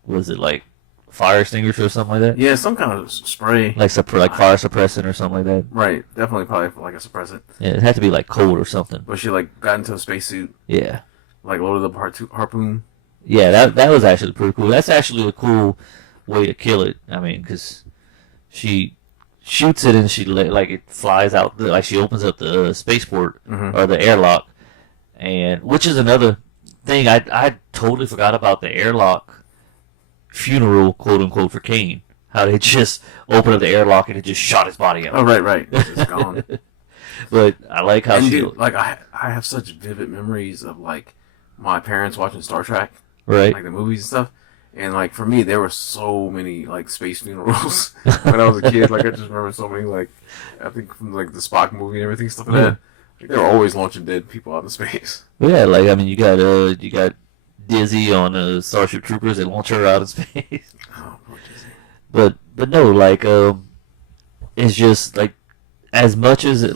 Was it, like, fire extinguisher or something like that? Yeah, some kind of spray. Like fire suppressant or something like that. Right. Definitely probably like a suppressant. Yeah, it had to be, like, cold or something. But she, like, got into a spacesuit, Yeah. like, loaded up harpoon. Yeah, that was actually pretty cool. That's actually a cool way to kill it. I mean, because she shoots it and like it flies out. Like she opens up the spaceport Mhm. or the airlock, and which is another thing I totally forgot about the airlock funeral, quote unquote, for Kane. How they just opened up the airlock and it just shot his body out. Oh, right. It's gone. But I like how And she dude, like, I have such vivid memories of, like, my parents watching Star Trek. right. Like the movies and stuff. And like for me, there were so many like space funerals when I was a kid. Like I just remember so many like I think from like the Spock movie and everything stuff like that. Like, they were always launching dead people out in space. Yeah, like I mean, you got Dizzy on Starship Troopers that launch her out of space. Oh, poor Disney. But no, like it's just like as much as it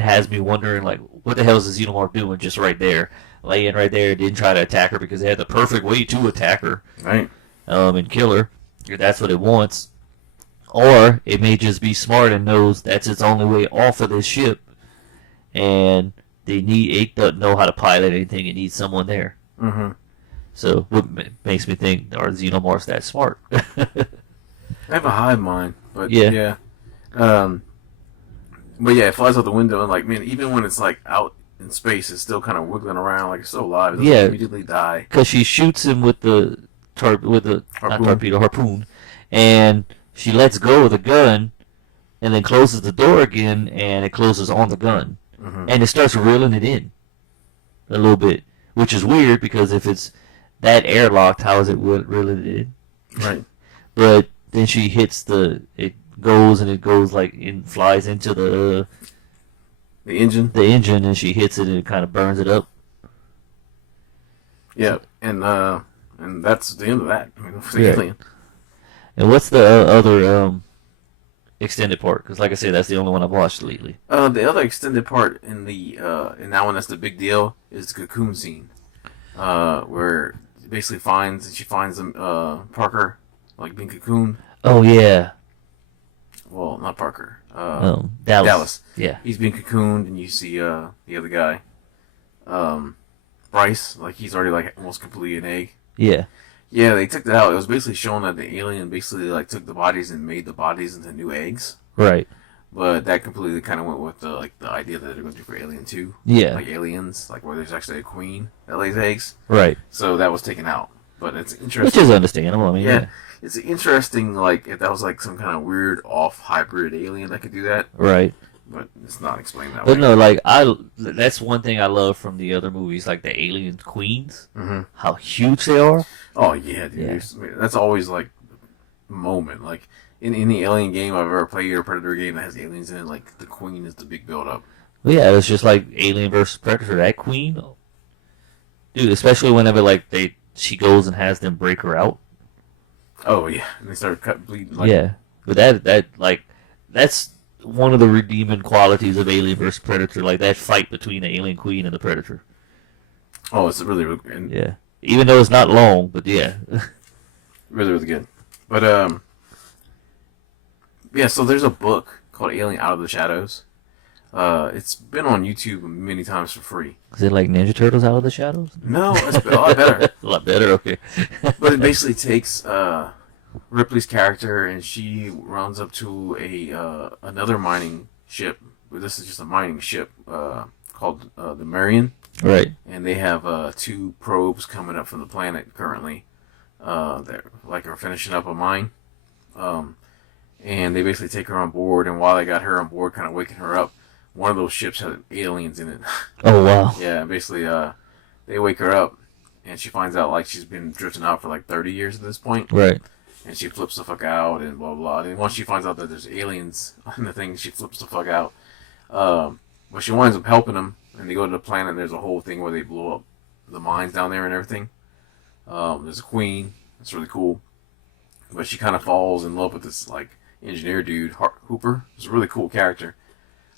has me wondering like what the hell is the xenomorph doing just right there, laying right there, didn't try to attack her because they had the perfect way to attack her, Right. and kill her if that's what it wants, or it may just be smart and knows that's its only way off of this ship, and it doesn't know how to pilot anything. It needs someone there. Mm-hmm. So what makes me think are xenomorphs that smart? I have a hive mind, but Yeah. But yeah, it flies out the window and like man, even when it's like out in space, it's still kind of wiggling around like it's still alive. It doesn't Yeah. immediately die. Because she shoots him with the not torpedo harpoon, and she lets go of the gun, and then closes the door again, and it closes on the gun, and it starts reeling it in a little bit, which is weird because if it's that airlocked, how is it reeling it in? Right. But then she hits it goes like flies into the engine. The engine, and she hits it and it kind of burns it up. Yeah, and that's the end of that. I mean, for the alien. And what's the other extended part? Because, like I said, that's the only one I've watched lately. The other extended part in that one that's the big deal is the cocoon scene, where basically she finds Parker like being cocooned. Oh yeah. Well, not Parker. Dallas. Yeah. He's being cocooned, and you see the other guy, Bryce, like he's already like almost completely an egg. Yeah. Yeah, they took that out. It was basically showing that the alien basically like took the bodies and made the bodies into new eggs. Right. But that completely kind of went with the idea that they're going to do for Alien 2. Yeah. Like Aliens, like where there's actually a queen that lays eggs. Right. So that was taken out. But it's interesting. Which is understandable. I mean, yeah. It's interesting, like, if that was like some kind of weird off-hybrid alien that could do that. Right. But it's not explained that way. But no, like, that's one thing I love from the other movies, like the Alien Queens. Mm-hmm. How huge they are. Oh, yeah, dude. Yeah. That's always, like, a moment. Like, in any Alien game I've ever played, or a Predator game that has aliens in it, like, the Queen is the big build-up. Well, yeah, it's just like Alien versus Predator. That Queen, dude, especially whenever, like, she goes and has them break her out. Oh, yeah. And they start bleeding. Like, yeah. But that's one of the redeeming qualities of Alien vs. Predator, like that fight between the Alien Queen and the Predator. Oh, it's really yeah. Even though it's not long, but yeah. Really, really good. But, yeah, so there's a book called Alien Out of the Shadows. It's been on YouTube many times for free. Is it like Ninja Turtles Out of the Shadows? No, it's a lot better. A lot better, okay. But it basically takes Ripley's character, and she runs up to another mining ship. This is just a mining ship called the Marion. Right. And they have 2 probes coming up from the planet currently. They're like are finishing up a mine. And they basically take her on board, and while they got her on board, kind of waking her up, one of those ships had aliens in it. Oh, wow. Yeah, basically, they wake her up, and she finds out, like, she's been drifting out for, like, 30 years at this point. Right. And she flips the fuck out, and blah, blah, blah. And once she finds out that there's aliens on the thing, she flips the fuck out. But she winds up helping them, and they go to the planet, and there's a whole thing where they blow up the mines down there and everything. There's a queen. That's really cool. But she kind of falls in love with this, like, engineer dude, Hooper. It's a really cool character.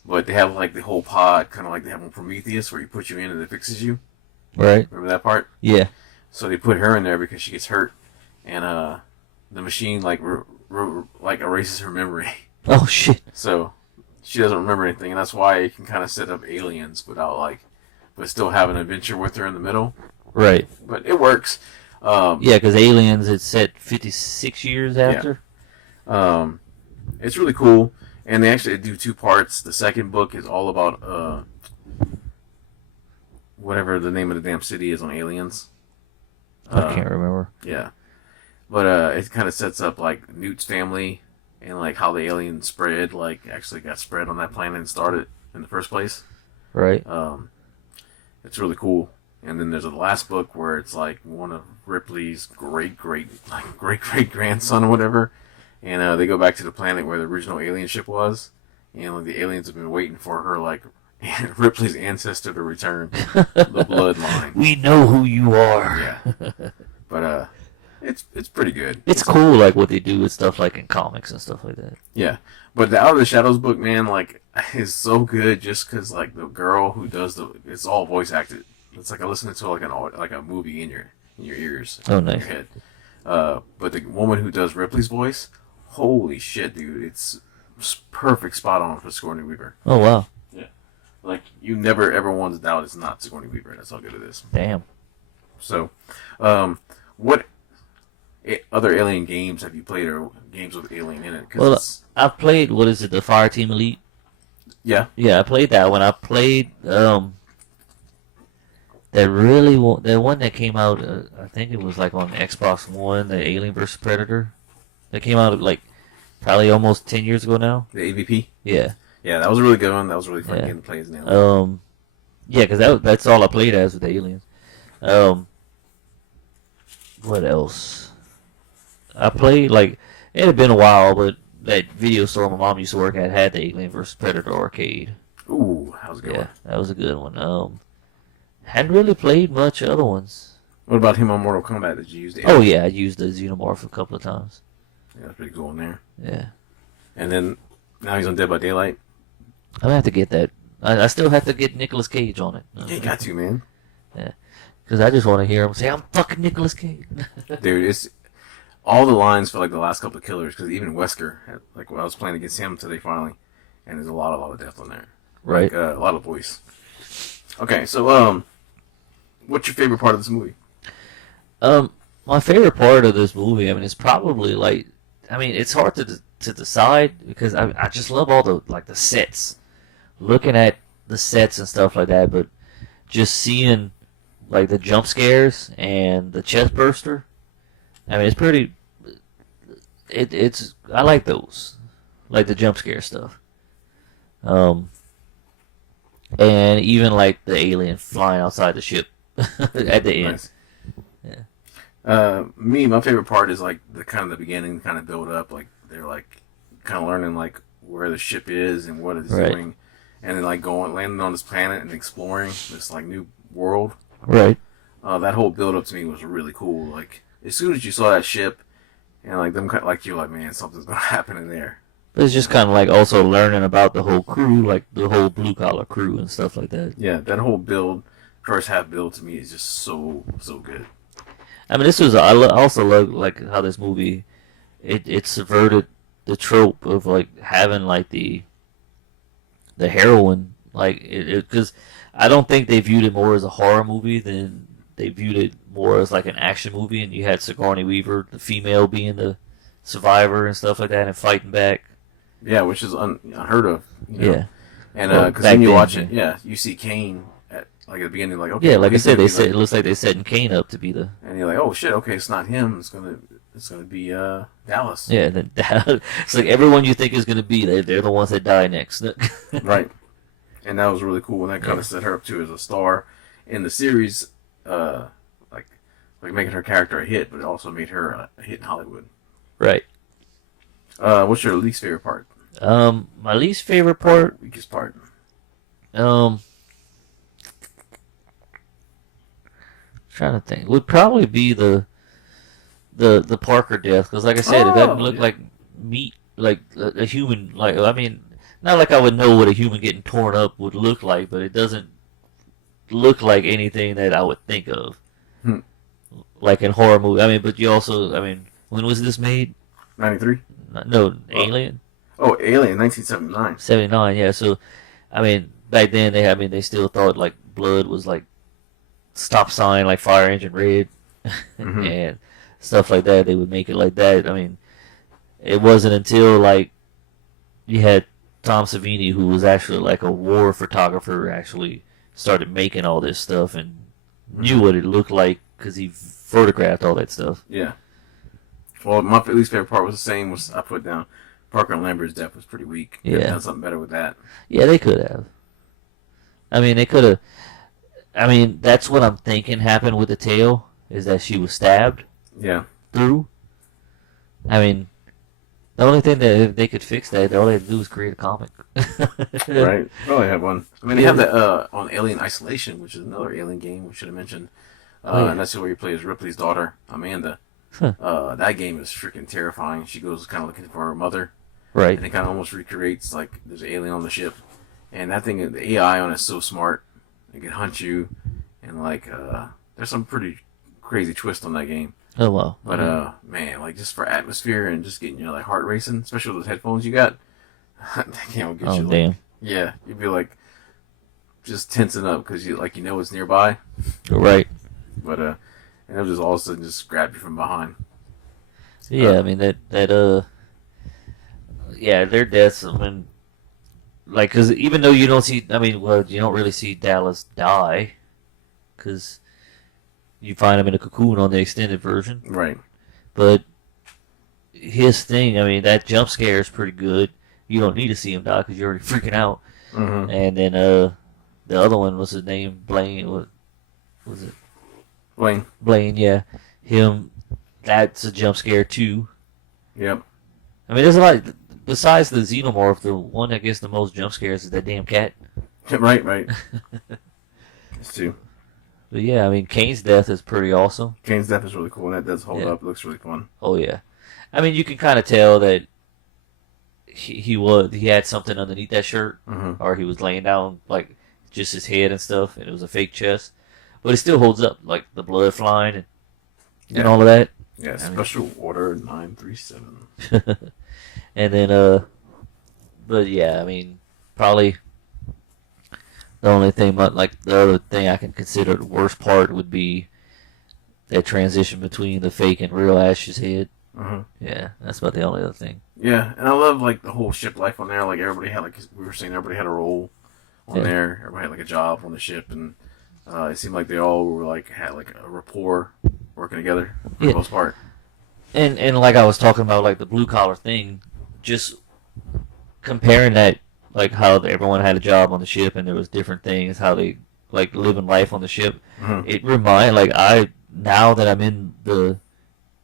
But they have, like, the whole pod, kind of like they have on Prometheus, where you put you in and it fixes you. Right. Remember that part? Yeah. So they put her in there because she gets hurt, and the machine, like, like erases her memory. Oh, shit. So she doesn't remember anything, and that's why you can kind of set up aliens without, like, but still have an adventure with her in the middle. Right. But it works. Yeah, because Aliens, it's set 56 years after. Yeah. It's really cool. And they actually do 2 parts. The second book is all about whatever the name of the damn city is on Aliens. I can't remember. Yeah. But it kind of sets up, like, Newt's family and, like, how the aliens spread, like, actually got spread on that planet and started in the first place. Right. It's really cool. And then there's the last book where it's, like, one of Ripley's great-great-grandson or whatever. And they go back to the planet where the original alien ship was. And like, the aliens have been waiting for her, like, Ripley's ancestor to return. The bloodline. We know who you are. Yeah. But it's pretty good. It's cool, like, what they do with stuff, like, in comics and stuff like that. Yeah. But the Out of the Shadows book, man, like, is so good just because, like, the girl who does it's all voice acted. It's like I listening to, like, a movie in your ears. Oh, nice. In your head. But the woman who does Ripley's voice, holy shit, dude. It's perfect spot on for Sigourney Weaver. Oh, wow. Yeah. Like, you never ever once doubt it's not Sigourney Weaver. That's how good it is. Damn. So, what other Alien games have you played, or games with Alien in it? Well, I've played, what is it, the Fireteam Elite? Yeah. Yeah, I played that one. I played the that really that one that came out, I think it was like on Xbox One, the Alien vs Predator, that came out like probably almost 10 years ago now. The AVP. Yeah. Yeah, that was a really good one. That was really fun getting to play as an alien. Yeah, because that's all I played as with the aliens. What else? I played like it had been a while, but that video store my mom used to work at had the Alien vs Predator arcade. Ooh, that was a good one. That was a good one. Hadn't really played much other ones. What about him on Mortal Kombat? Did you use the? Oh yeah, I used the Xenomorph a couple of times. Yeah, that's pretty cool in there. Yeah. And then now he's on Dead by Daylight. I'm gonna have to get that. I still have to get Nicolas Cage on it. Yeah, you got to, man. Yeah. Because I just want to hear him say, "I'm fucking Nicolas Cage." Dude, it's all the lines for like the last couple of killers. Because even Wesker, like when I was playing against him today finally, and there's a lot of depth on there. Right. Like, a lot of voice. Okay, so what's your favorite part of this movie? My favorite part of this movie, I mean, it's probably like, I mean, it's hard to decide because I just love all the sets, looking at the sets and stuff like that, but just seeing like the jump scares and the chest burster. I mean, it's pretty. It's I like those, like the jump scare stuff. And even like the alien flying outside the ship at the end. Nice. Yeah. My favorite part is like the beginning, kind of build up. Like they're like kind of learning like where the ship is and what it's doing, and then like landing on this planet and exploring this like new world. Right. That whole build up to me was really cool. Like as soon as you saw that ship, and like them, like you're like, man, something's gonna happen in there. But it's just kind of like also learning about the whole crew, like the whole blue collar crew and stuff like that. Yeah, that whole first half build to me is just so good. I mean, I also love like how this movie, it subverted the trope of like having like the heroine, like because I don't think they viewed it more as a horror movie than they viewed it more as like an action movie, and you had Sigourney Weaver, the female, being the survivor and stuff like that, and fighting back. Yeah, which is unheard of. You know? Yeah, and Well, because back then you then, watch yeah. it, yeah, you see Kane at like at the beginning, like okay, yeah, like I said, he's it like, looks like they're setting Kane up to be the. and you're like, oh shit, okay, it's not him. It's gonna be Dallas. Yeah, then it's like everyone you think is gonna be they're the ones that die next. Right. And that was really cool, and that kind of set her up too as a star in the series, like making her character a hit, but it also made her a hit in Hollywood. Right. What's your least favorite part? My least favorite part. Weakest part. Trying to think, would probably be the Parker death, because like I said, it doesn't look like meat, like a human. Like I mean, not like I would know what a human getting torn up would look like, but it doesn't look like anything that I would think of, like in horror movie. I mean, but you also, I mean, when was this made? 93? No, Alien. Oh, Alien, 1979. 79, yeah. So, I mean, back then they still thought like blood was like stop sign, like fire engine red, and stuff like that. They would make it like that. I mean, it wasn't until like you had Tom Savini, who was actually like a war photographer, actually started making all this stuff and knew what it looked like because he photographed all that stuff. Yeah. Well, my least favorite part was the same. Was I put down Parker and Lambert's death was pretty weak. Could have done something better with that. Yeah, they could have. I mean, they could have. I mean, that's what I'm thinking happened with the tail, is that she was stabbed. Yeah. Through. I mean, the only thing that if they could fix that, all they had to do was create a comic. Right. Probably have one. I mean, they have that on Alien Isolation, which is another Alien game we should have mentioned. And that's where you play as Ripley's daughter, Amanda. That game is freaking terrifying. She goes kind of looking for her mother. Right. And it kind of almost recreates, like, there's an alien on the ship. And that thing, the AI on it is so smart. It can hunt you. And, like, there's some pretty crazy twist on that game. Oh, wow. But, man, like, just for atmosphere and just getting your, like, heart racing, especially with those headphones you got, that game will get you, damn. like, yeah, you'd be, like, just tensing up because you know it's nearby. Right. But, and it'll just all of a sudden just grab you from behind. Yeah, I mean, yeah, their deaths, I mean, like, because even though you don't see, I mean, well, you don't really see Dallas die, because you find him in a cocoon on the extended version. Right. But his thing, I mean, that jump scare is pretty good. You don't need to see him die because you're already freaking out. Mm-hmm. And then the other one, was his name? Blaine. What was it? Blaine. Blaine, yeah. Him, that's a jump scare too. Yep. I mean, there's a lot. Besides the xenomorph, the one that gets the most jump scares is that damn cat. Right. It's two. But yeah, I mean, Kane's death is pretty awesome. Kane's death is really cool. That does hold Yeah. up. It looks really fun. Oh yeah, I mean, you can kind of tell that he had something underneath that shirt, Mm-hmm. or he was laying down like just his head and stuff, and it was a fake chest. But it still holds up, like the blood flying and Yeah. all of that. Yeah, Special Order 937. And then but yeah, I mean, probably the only thing, like the other thing I can consider the worst part would be that transition between the fake and real Ash's head. Mm-hmm. Yeah, that's about the only other thing. Yeah, and I love like the whole ship life on there. Like everybody had like we were saying, everybody had a role on Yeah. there. Everybody had like a job on the ship, and it seemed like they all were like had like a rapport working together for Yeah. the most part. And like I was talking about, like the blue collar thing, just comparing that, like how everyone had a job on the ship and there was different things, how they like living life on the ship. Mm-hmm. It now that I'm in the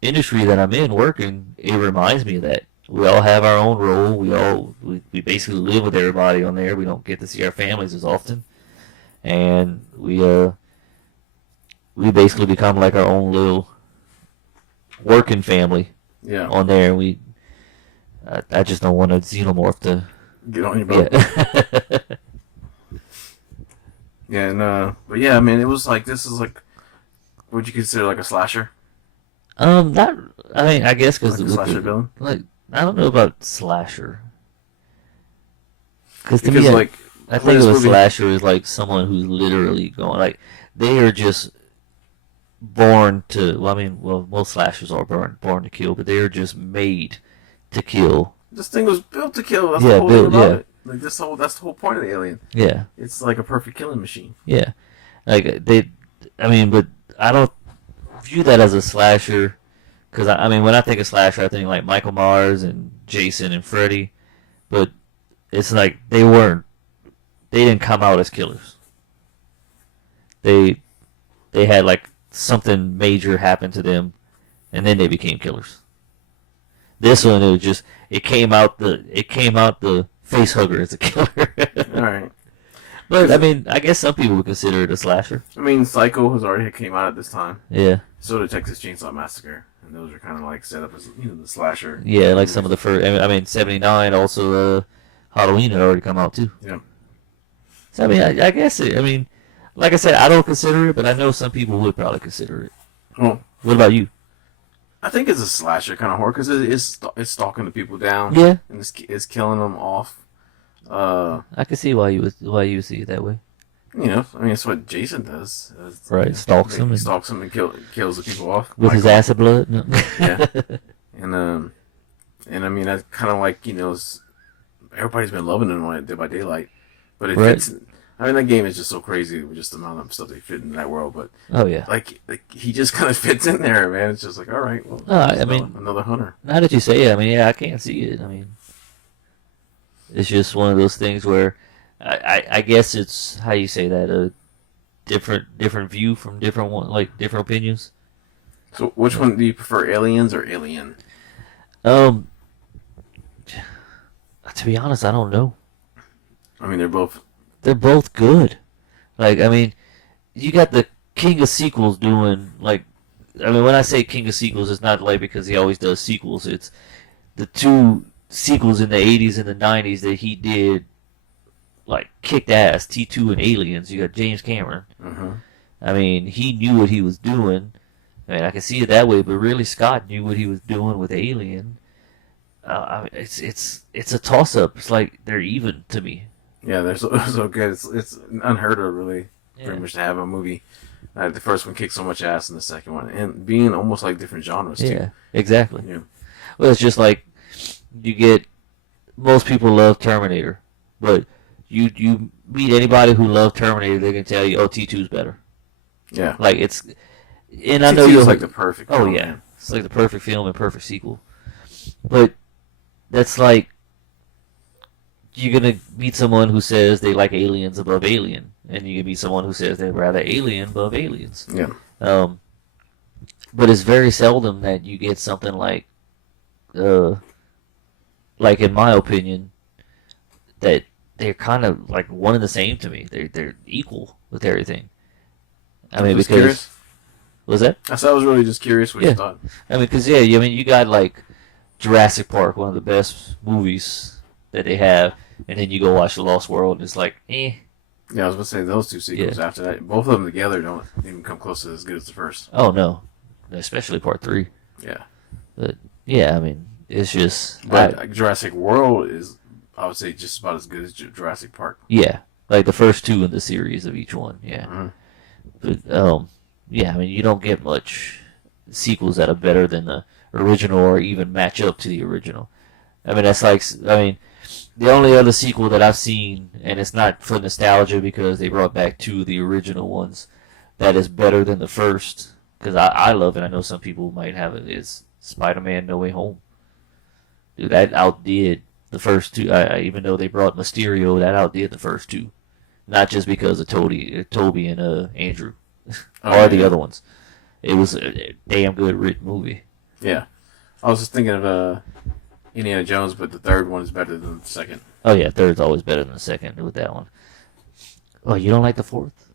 industry that I'm in working, it reminds me of that. We all have our own role. We basically live with everybody on there. We don't get to see our families as often, and we basically become like our own little working family Yeah, on there. I just don't want a xenomorph to. get on your boat. Yeah. Yeah, and but yeah, I mean, it was like this is like, would you consider like a slasher? Not. I mean, I guess Like because a slasher villain? like I don't know about slasher. Because to Because me, like I when think this of a movie- slasher is like someone who's literally going like they are just born to. Well, I mean, most slashers are born to kill, but they are just made to kill. This thing was built to kill. That's Yeah, the whole thing built- about yeah. it. Like that's the whole point of the alien. Yeah, It's like a perfect killing machine. yeah. Like they, I mean, but I don't view that as a slasher. Because I mean, when I think of slasher, I think like Michael Myers and Jason and Freddy, but it's like they didn't come out as killers. They had like something major happen to them, and then they became killers. This one, it came out the face hugger as a killer. All right. But I mean, I guess some people would consider it a slasher. I mean, Psycho has already came out at this time. Yeah, So did Texas Chainsaw Massacre, and those are kind of like set up as the slasher. yeah, like some of the first. I mean, '79 also. Halloween had already come out too. Yeah. So I mean, I guess I mean, like I said, I don't consider it, but I know some people would probably consider it. Well, What about you? I think it's a slasher kind of horror because it's stalking the people down. Yeah, And it's killing them off. I can see why you would see it that way. You know, I mean, it's what Jason does. Right, stalks them He and- stalks them and kills the people off. With his Michael. acid blood. No. Yeah. And I mean, that's kind of like, everybody's been loving it on Dead by Daylight. But it Right. fits. I mean, that game is just so crazy with just the amount of stuff they fit in that world. But, Oh yeah. like he just kind of fits in there, man. It's just like, all right, well, I just mean- another hunter. Now that you say it, I mean, yeah, I can't see it. I mean, it's just one of those things where I guess it's how you say that a different view from different different opinions. So, which one do you prefer, Aliens or Alien? To be honest, I don't know. I mean, they're both. They're both good. Like, I mean, you got the king of sequels doing, like, I mean, when I say king of sequels, it's not like because he always does sequels. It's the two sequels in the 80s and the 90s that he did, like, kicked ass, T2 and Aliens. You got James Cameron. Uh-huh. I mean, he knew what he was doing. I mean, I can see it that way, but really Scott knew what he was doing with Alien. I mean, it's a toss-up. It's like they're even to me. Yeah, they're so good. It's unheard of, really, Yeah. pretty much to have a movie. The first one kicked so much ass, and the second one, and being almost like different genres too. Yeah, exactly. Yeah. Well, it's just like you get most people love Terminator, but you meet anybody who loves Terminator, they can tell you, oh, T2's better. Yeah. Like and I know T2 you'll is like the perfect. Oh film, yeah, man. it's like the perfect film and perfect sequel. But that's like you're gonna meet someone who says they like Aliens above Alien, and you can meet someone who says they'd rather Alien above Aliens. Yeah. But it's very seldom that you get something like in my opinion, that they're kind of like one and the same to me. They're equal with everything. I mean, Just because curious. was that? I was really just curious what Yeah. you thought. I mean, because I mean, you got like Jurassic Park, one of the best movies that they have, and then you go watch The Lost World, and it's like, eh. Yeah, I was about to say those two sequels after that. Both of them together don't even come close to as good as the first. Oh no, especially Part 3. Yeah. But yeah, I mean, it's just. But Jurassic World is, I would say, just about as good as Jurassic Park. Yeah, like the first two in the series of each one. Yeah. Mm-hmm. But yeah, I mean, you don't get much sequels that are better than the original or even match up to the original. I mean, that's like, I mean, the only other sequel that I've seen, and it's not for nostalgia because they brought back two of the original ones, that is better than the first, because I love it. I know some people might have it, is Spider-Man No Way Home. Dude, that outdid the first two. Even though they brought Mysterio, that outdid the first two. Not just because of Toby and Andrew, or the other ones. It was a damn good written movie. Yeah. I was just thinking of Indiana Jones, but the third one is better than the second. Oh yeah, third's always better than the second with that one. Oh, you don't like the fourth?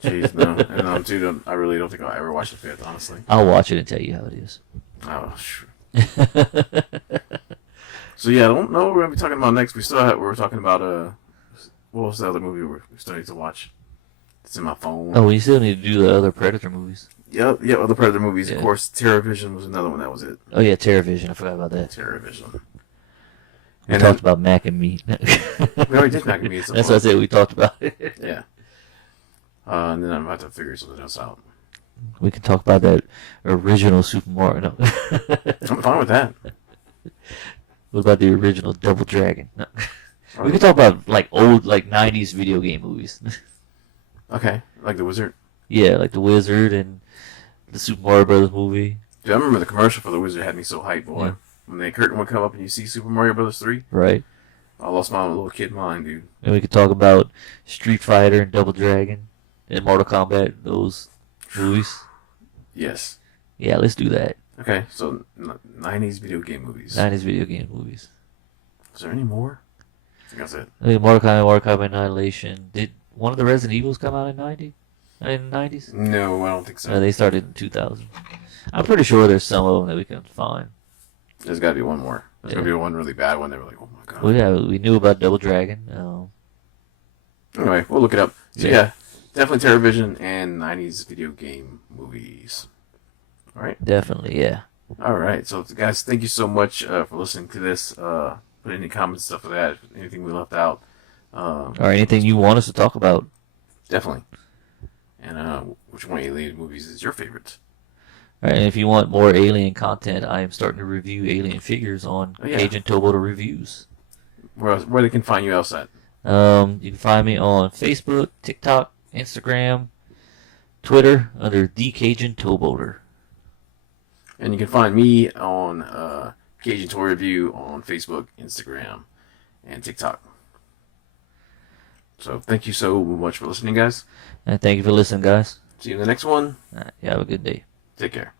Jeez, no. And too, I really don't think I'll ever watch the fifth, honestly. I'll watch it and tell you how it is. Oh, sure. So yeah, I don't know what we're gonna be talking about next. We're talking about what was the other movie we still need to watch? It's in my phone. Oh, we still need to do the other Predator movies. Yep, other Predator movies. Yeah. Of course, TerraVision was another one. That was it. Oh yeah, TerraVision. I forgot about that. TerraVision. We talked about Mac and Me. We already did Mac and Me. That's what I said. We talked about it. Yeah. And then I'm about to figure something else out. We can talk about that original Super Mario. No. I'm fine with that. What about the original Double Dragon? No. We can talk about like old, like 90s video game movies. Okay, like the Wizard. Yeah, like the Wizard and the Super Mario Brothers movie. Dude, I remember the commercial for the Wizard had me so hyped, boy. Yeah. When the curtain would come up and you see Super Mario Brothers 3, Right. I lost my little kid mind, dude. And we could talk about Street Fighter and Double Dragon and Mortal Kombat, those movies. Yes. Yeah, let's do that. Okay, so 90s video game movies. 90s video game movies. Is there any more? I think that's it. I mean, Mortal Kombat Annihilation. Did one of the Resident Evils come out in 90? In the 90s? No, I don't think so. No, they started in 2000. I'm pretty sure there's some of them that we can find. There's got to be one more. There's going to be one really bad one. They were like, oh my god. Well, yeah, we knew about Double Dragon. Anyway, we'll look it up. So Yeah. yeah, definitely TerraVision and 90s video game movies. All right. Definitely, yeah. All right. So guys, thank you so much for listening to this. Put any comments, stuff like that. Anything we left out. Or anything you want us to talk about. Definitely. And which one of Alien movies is your favorite? All right, and if you want more Alien content, I am starting to review Alien figures on Cajun Toboto Reviews. Where they can find you else at? You can find me on Facebook, TikTok, Instagram, Twitter under The Cajun Towboater. And you can find me on Cajun Toy Review on Facebook, Instagram, and TikTok. So thank you so much for listening, guys. And thank you for listening, guys. See you in the next one. All right, you have a good day. Take care.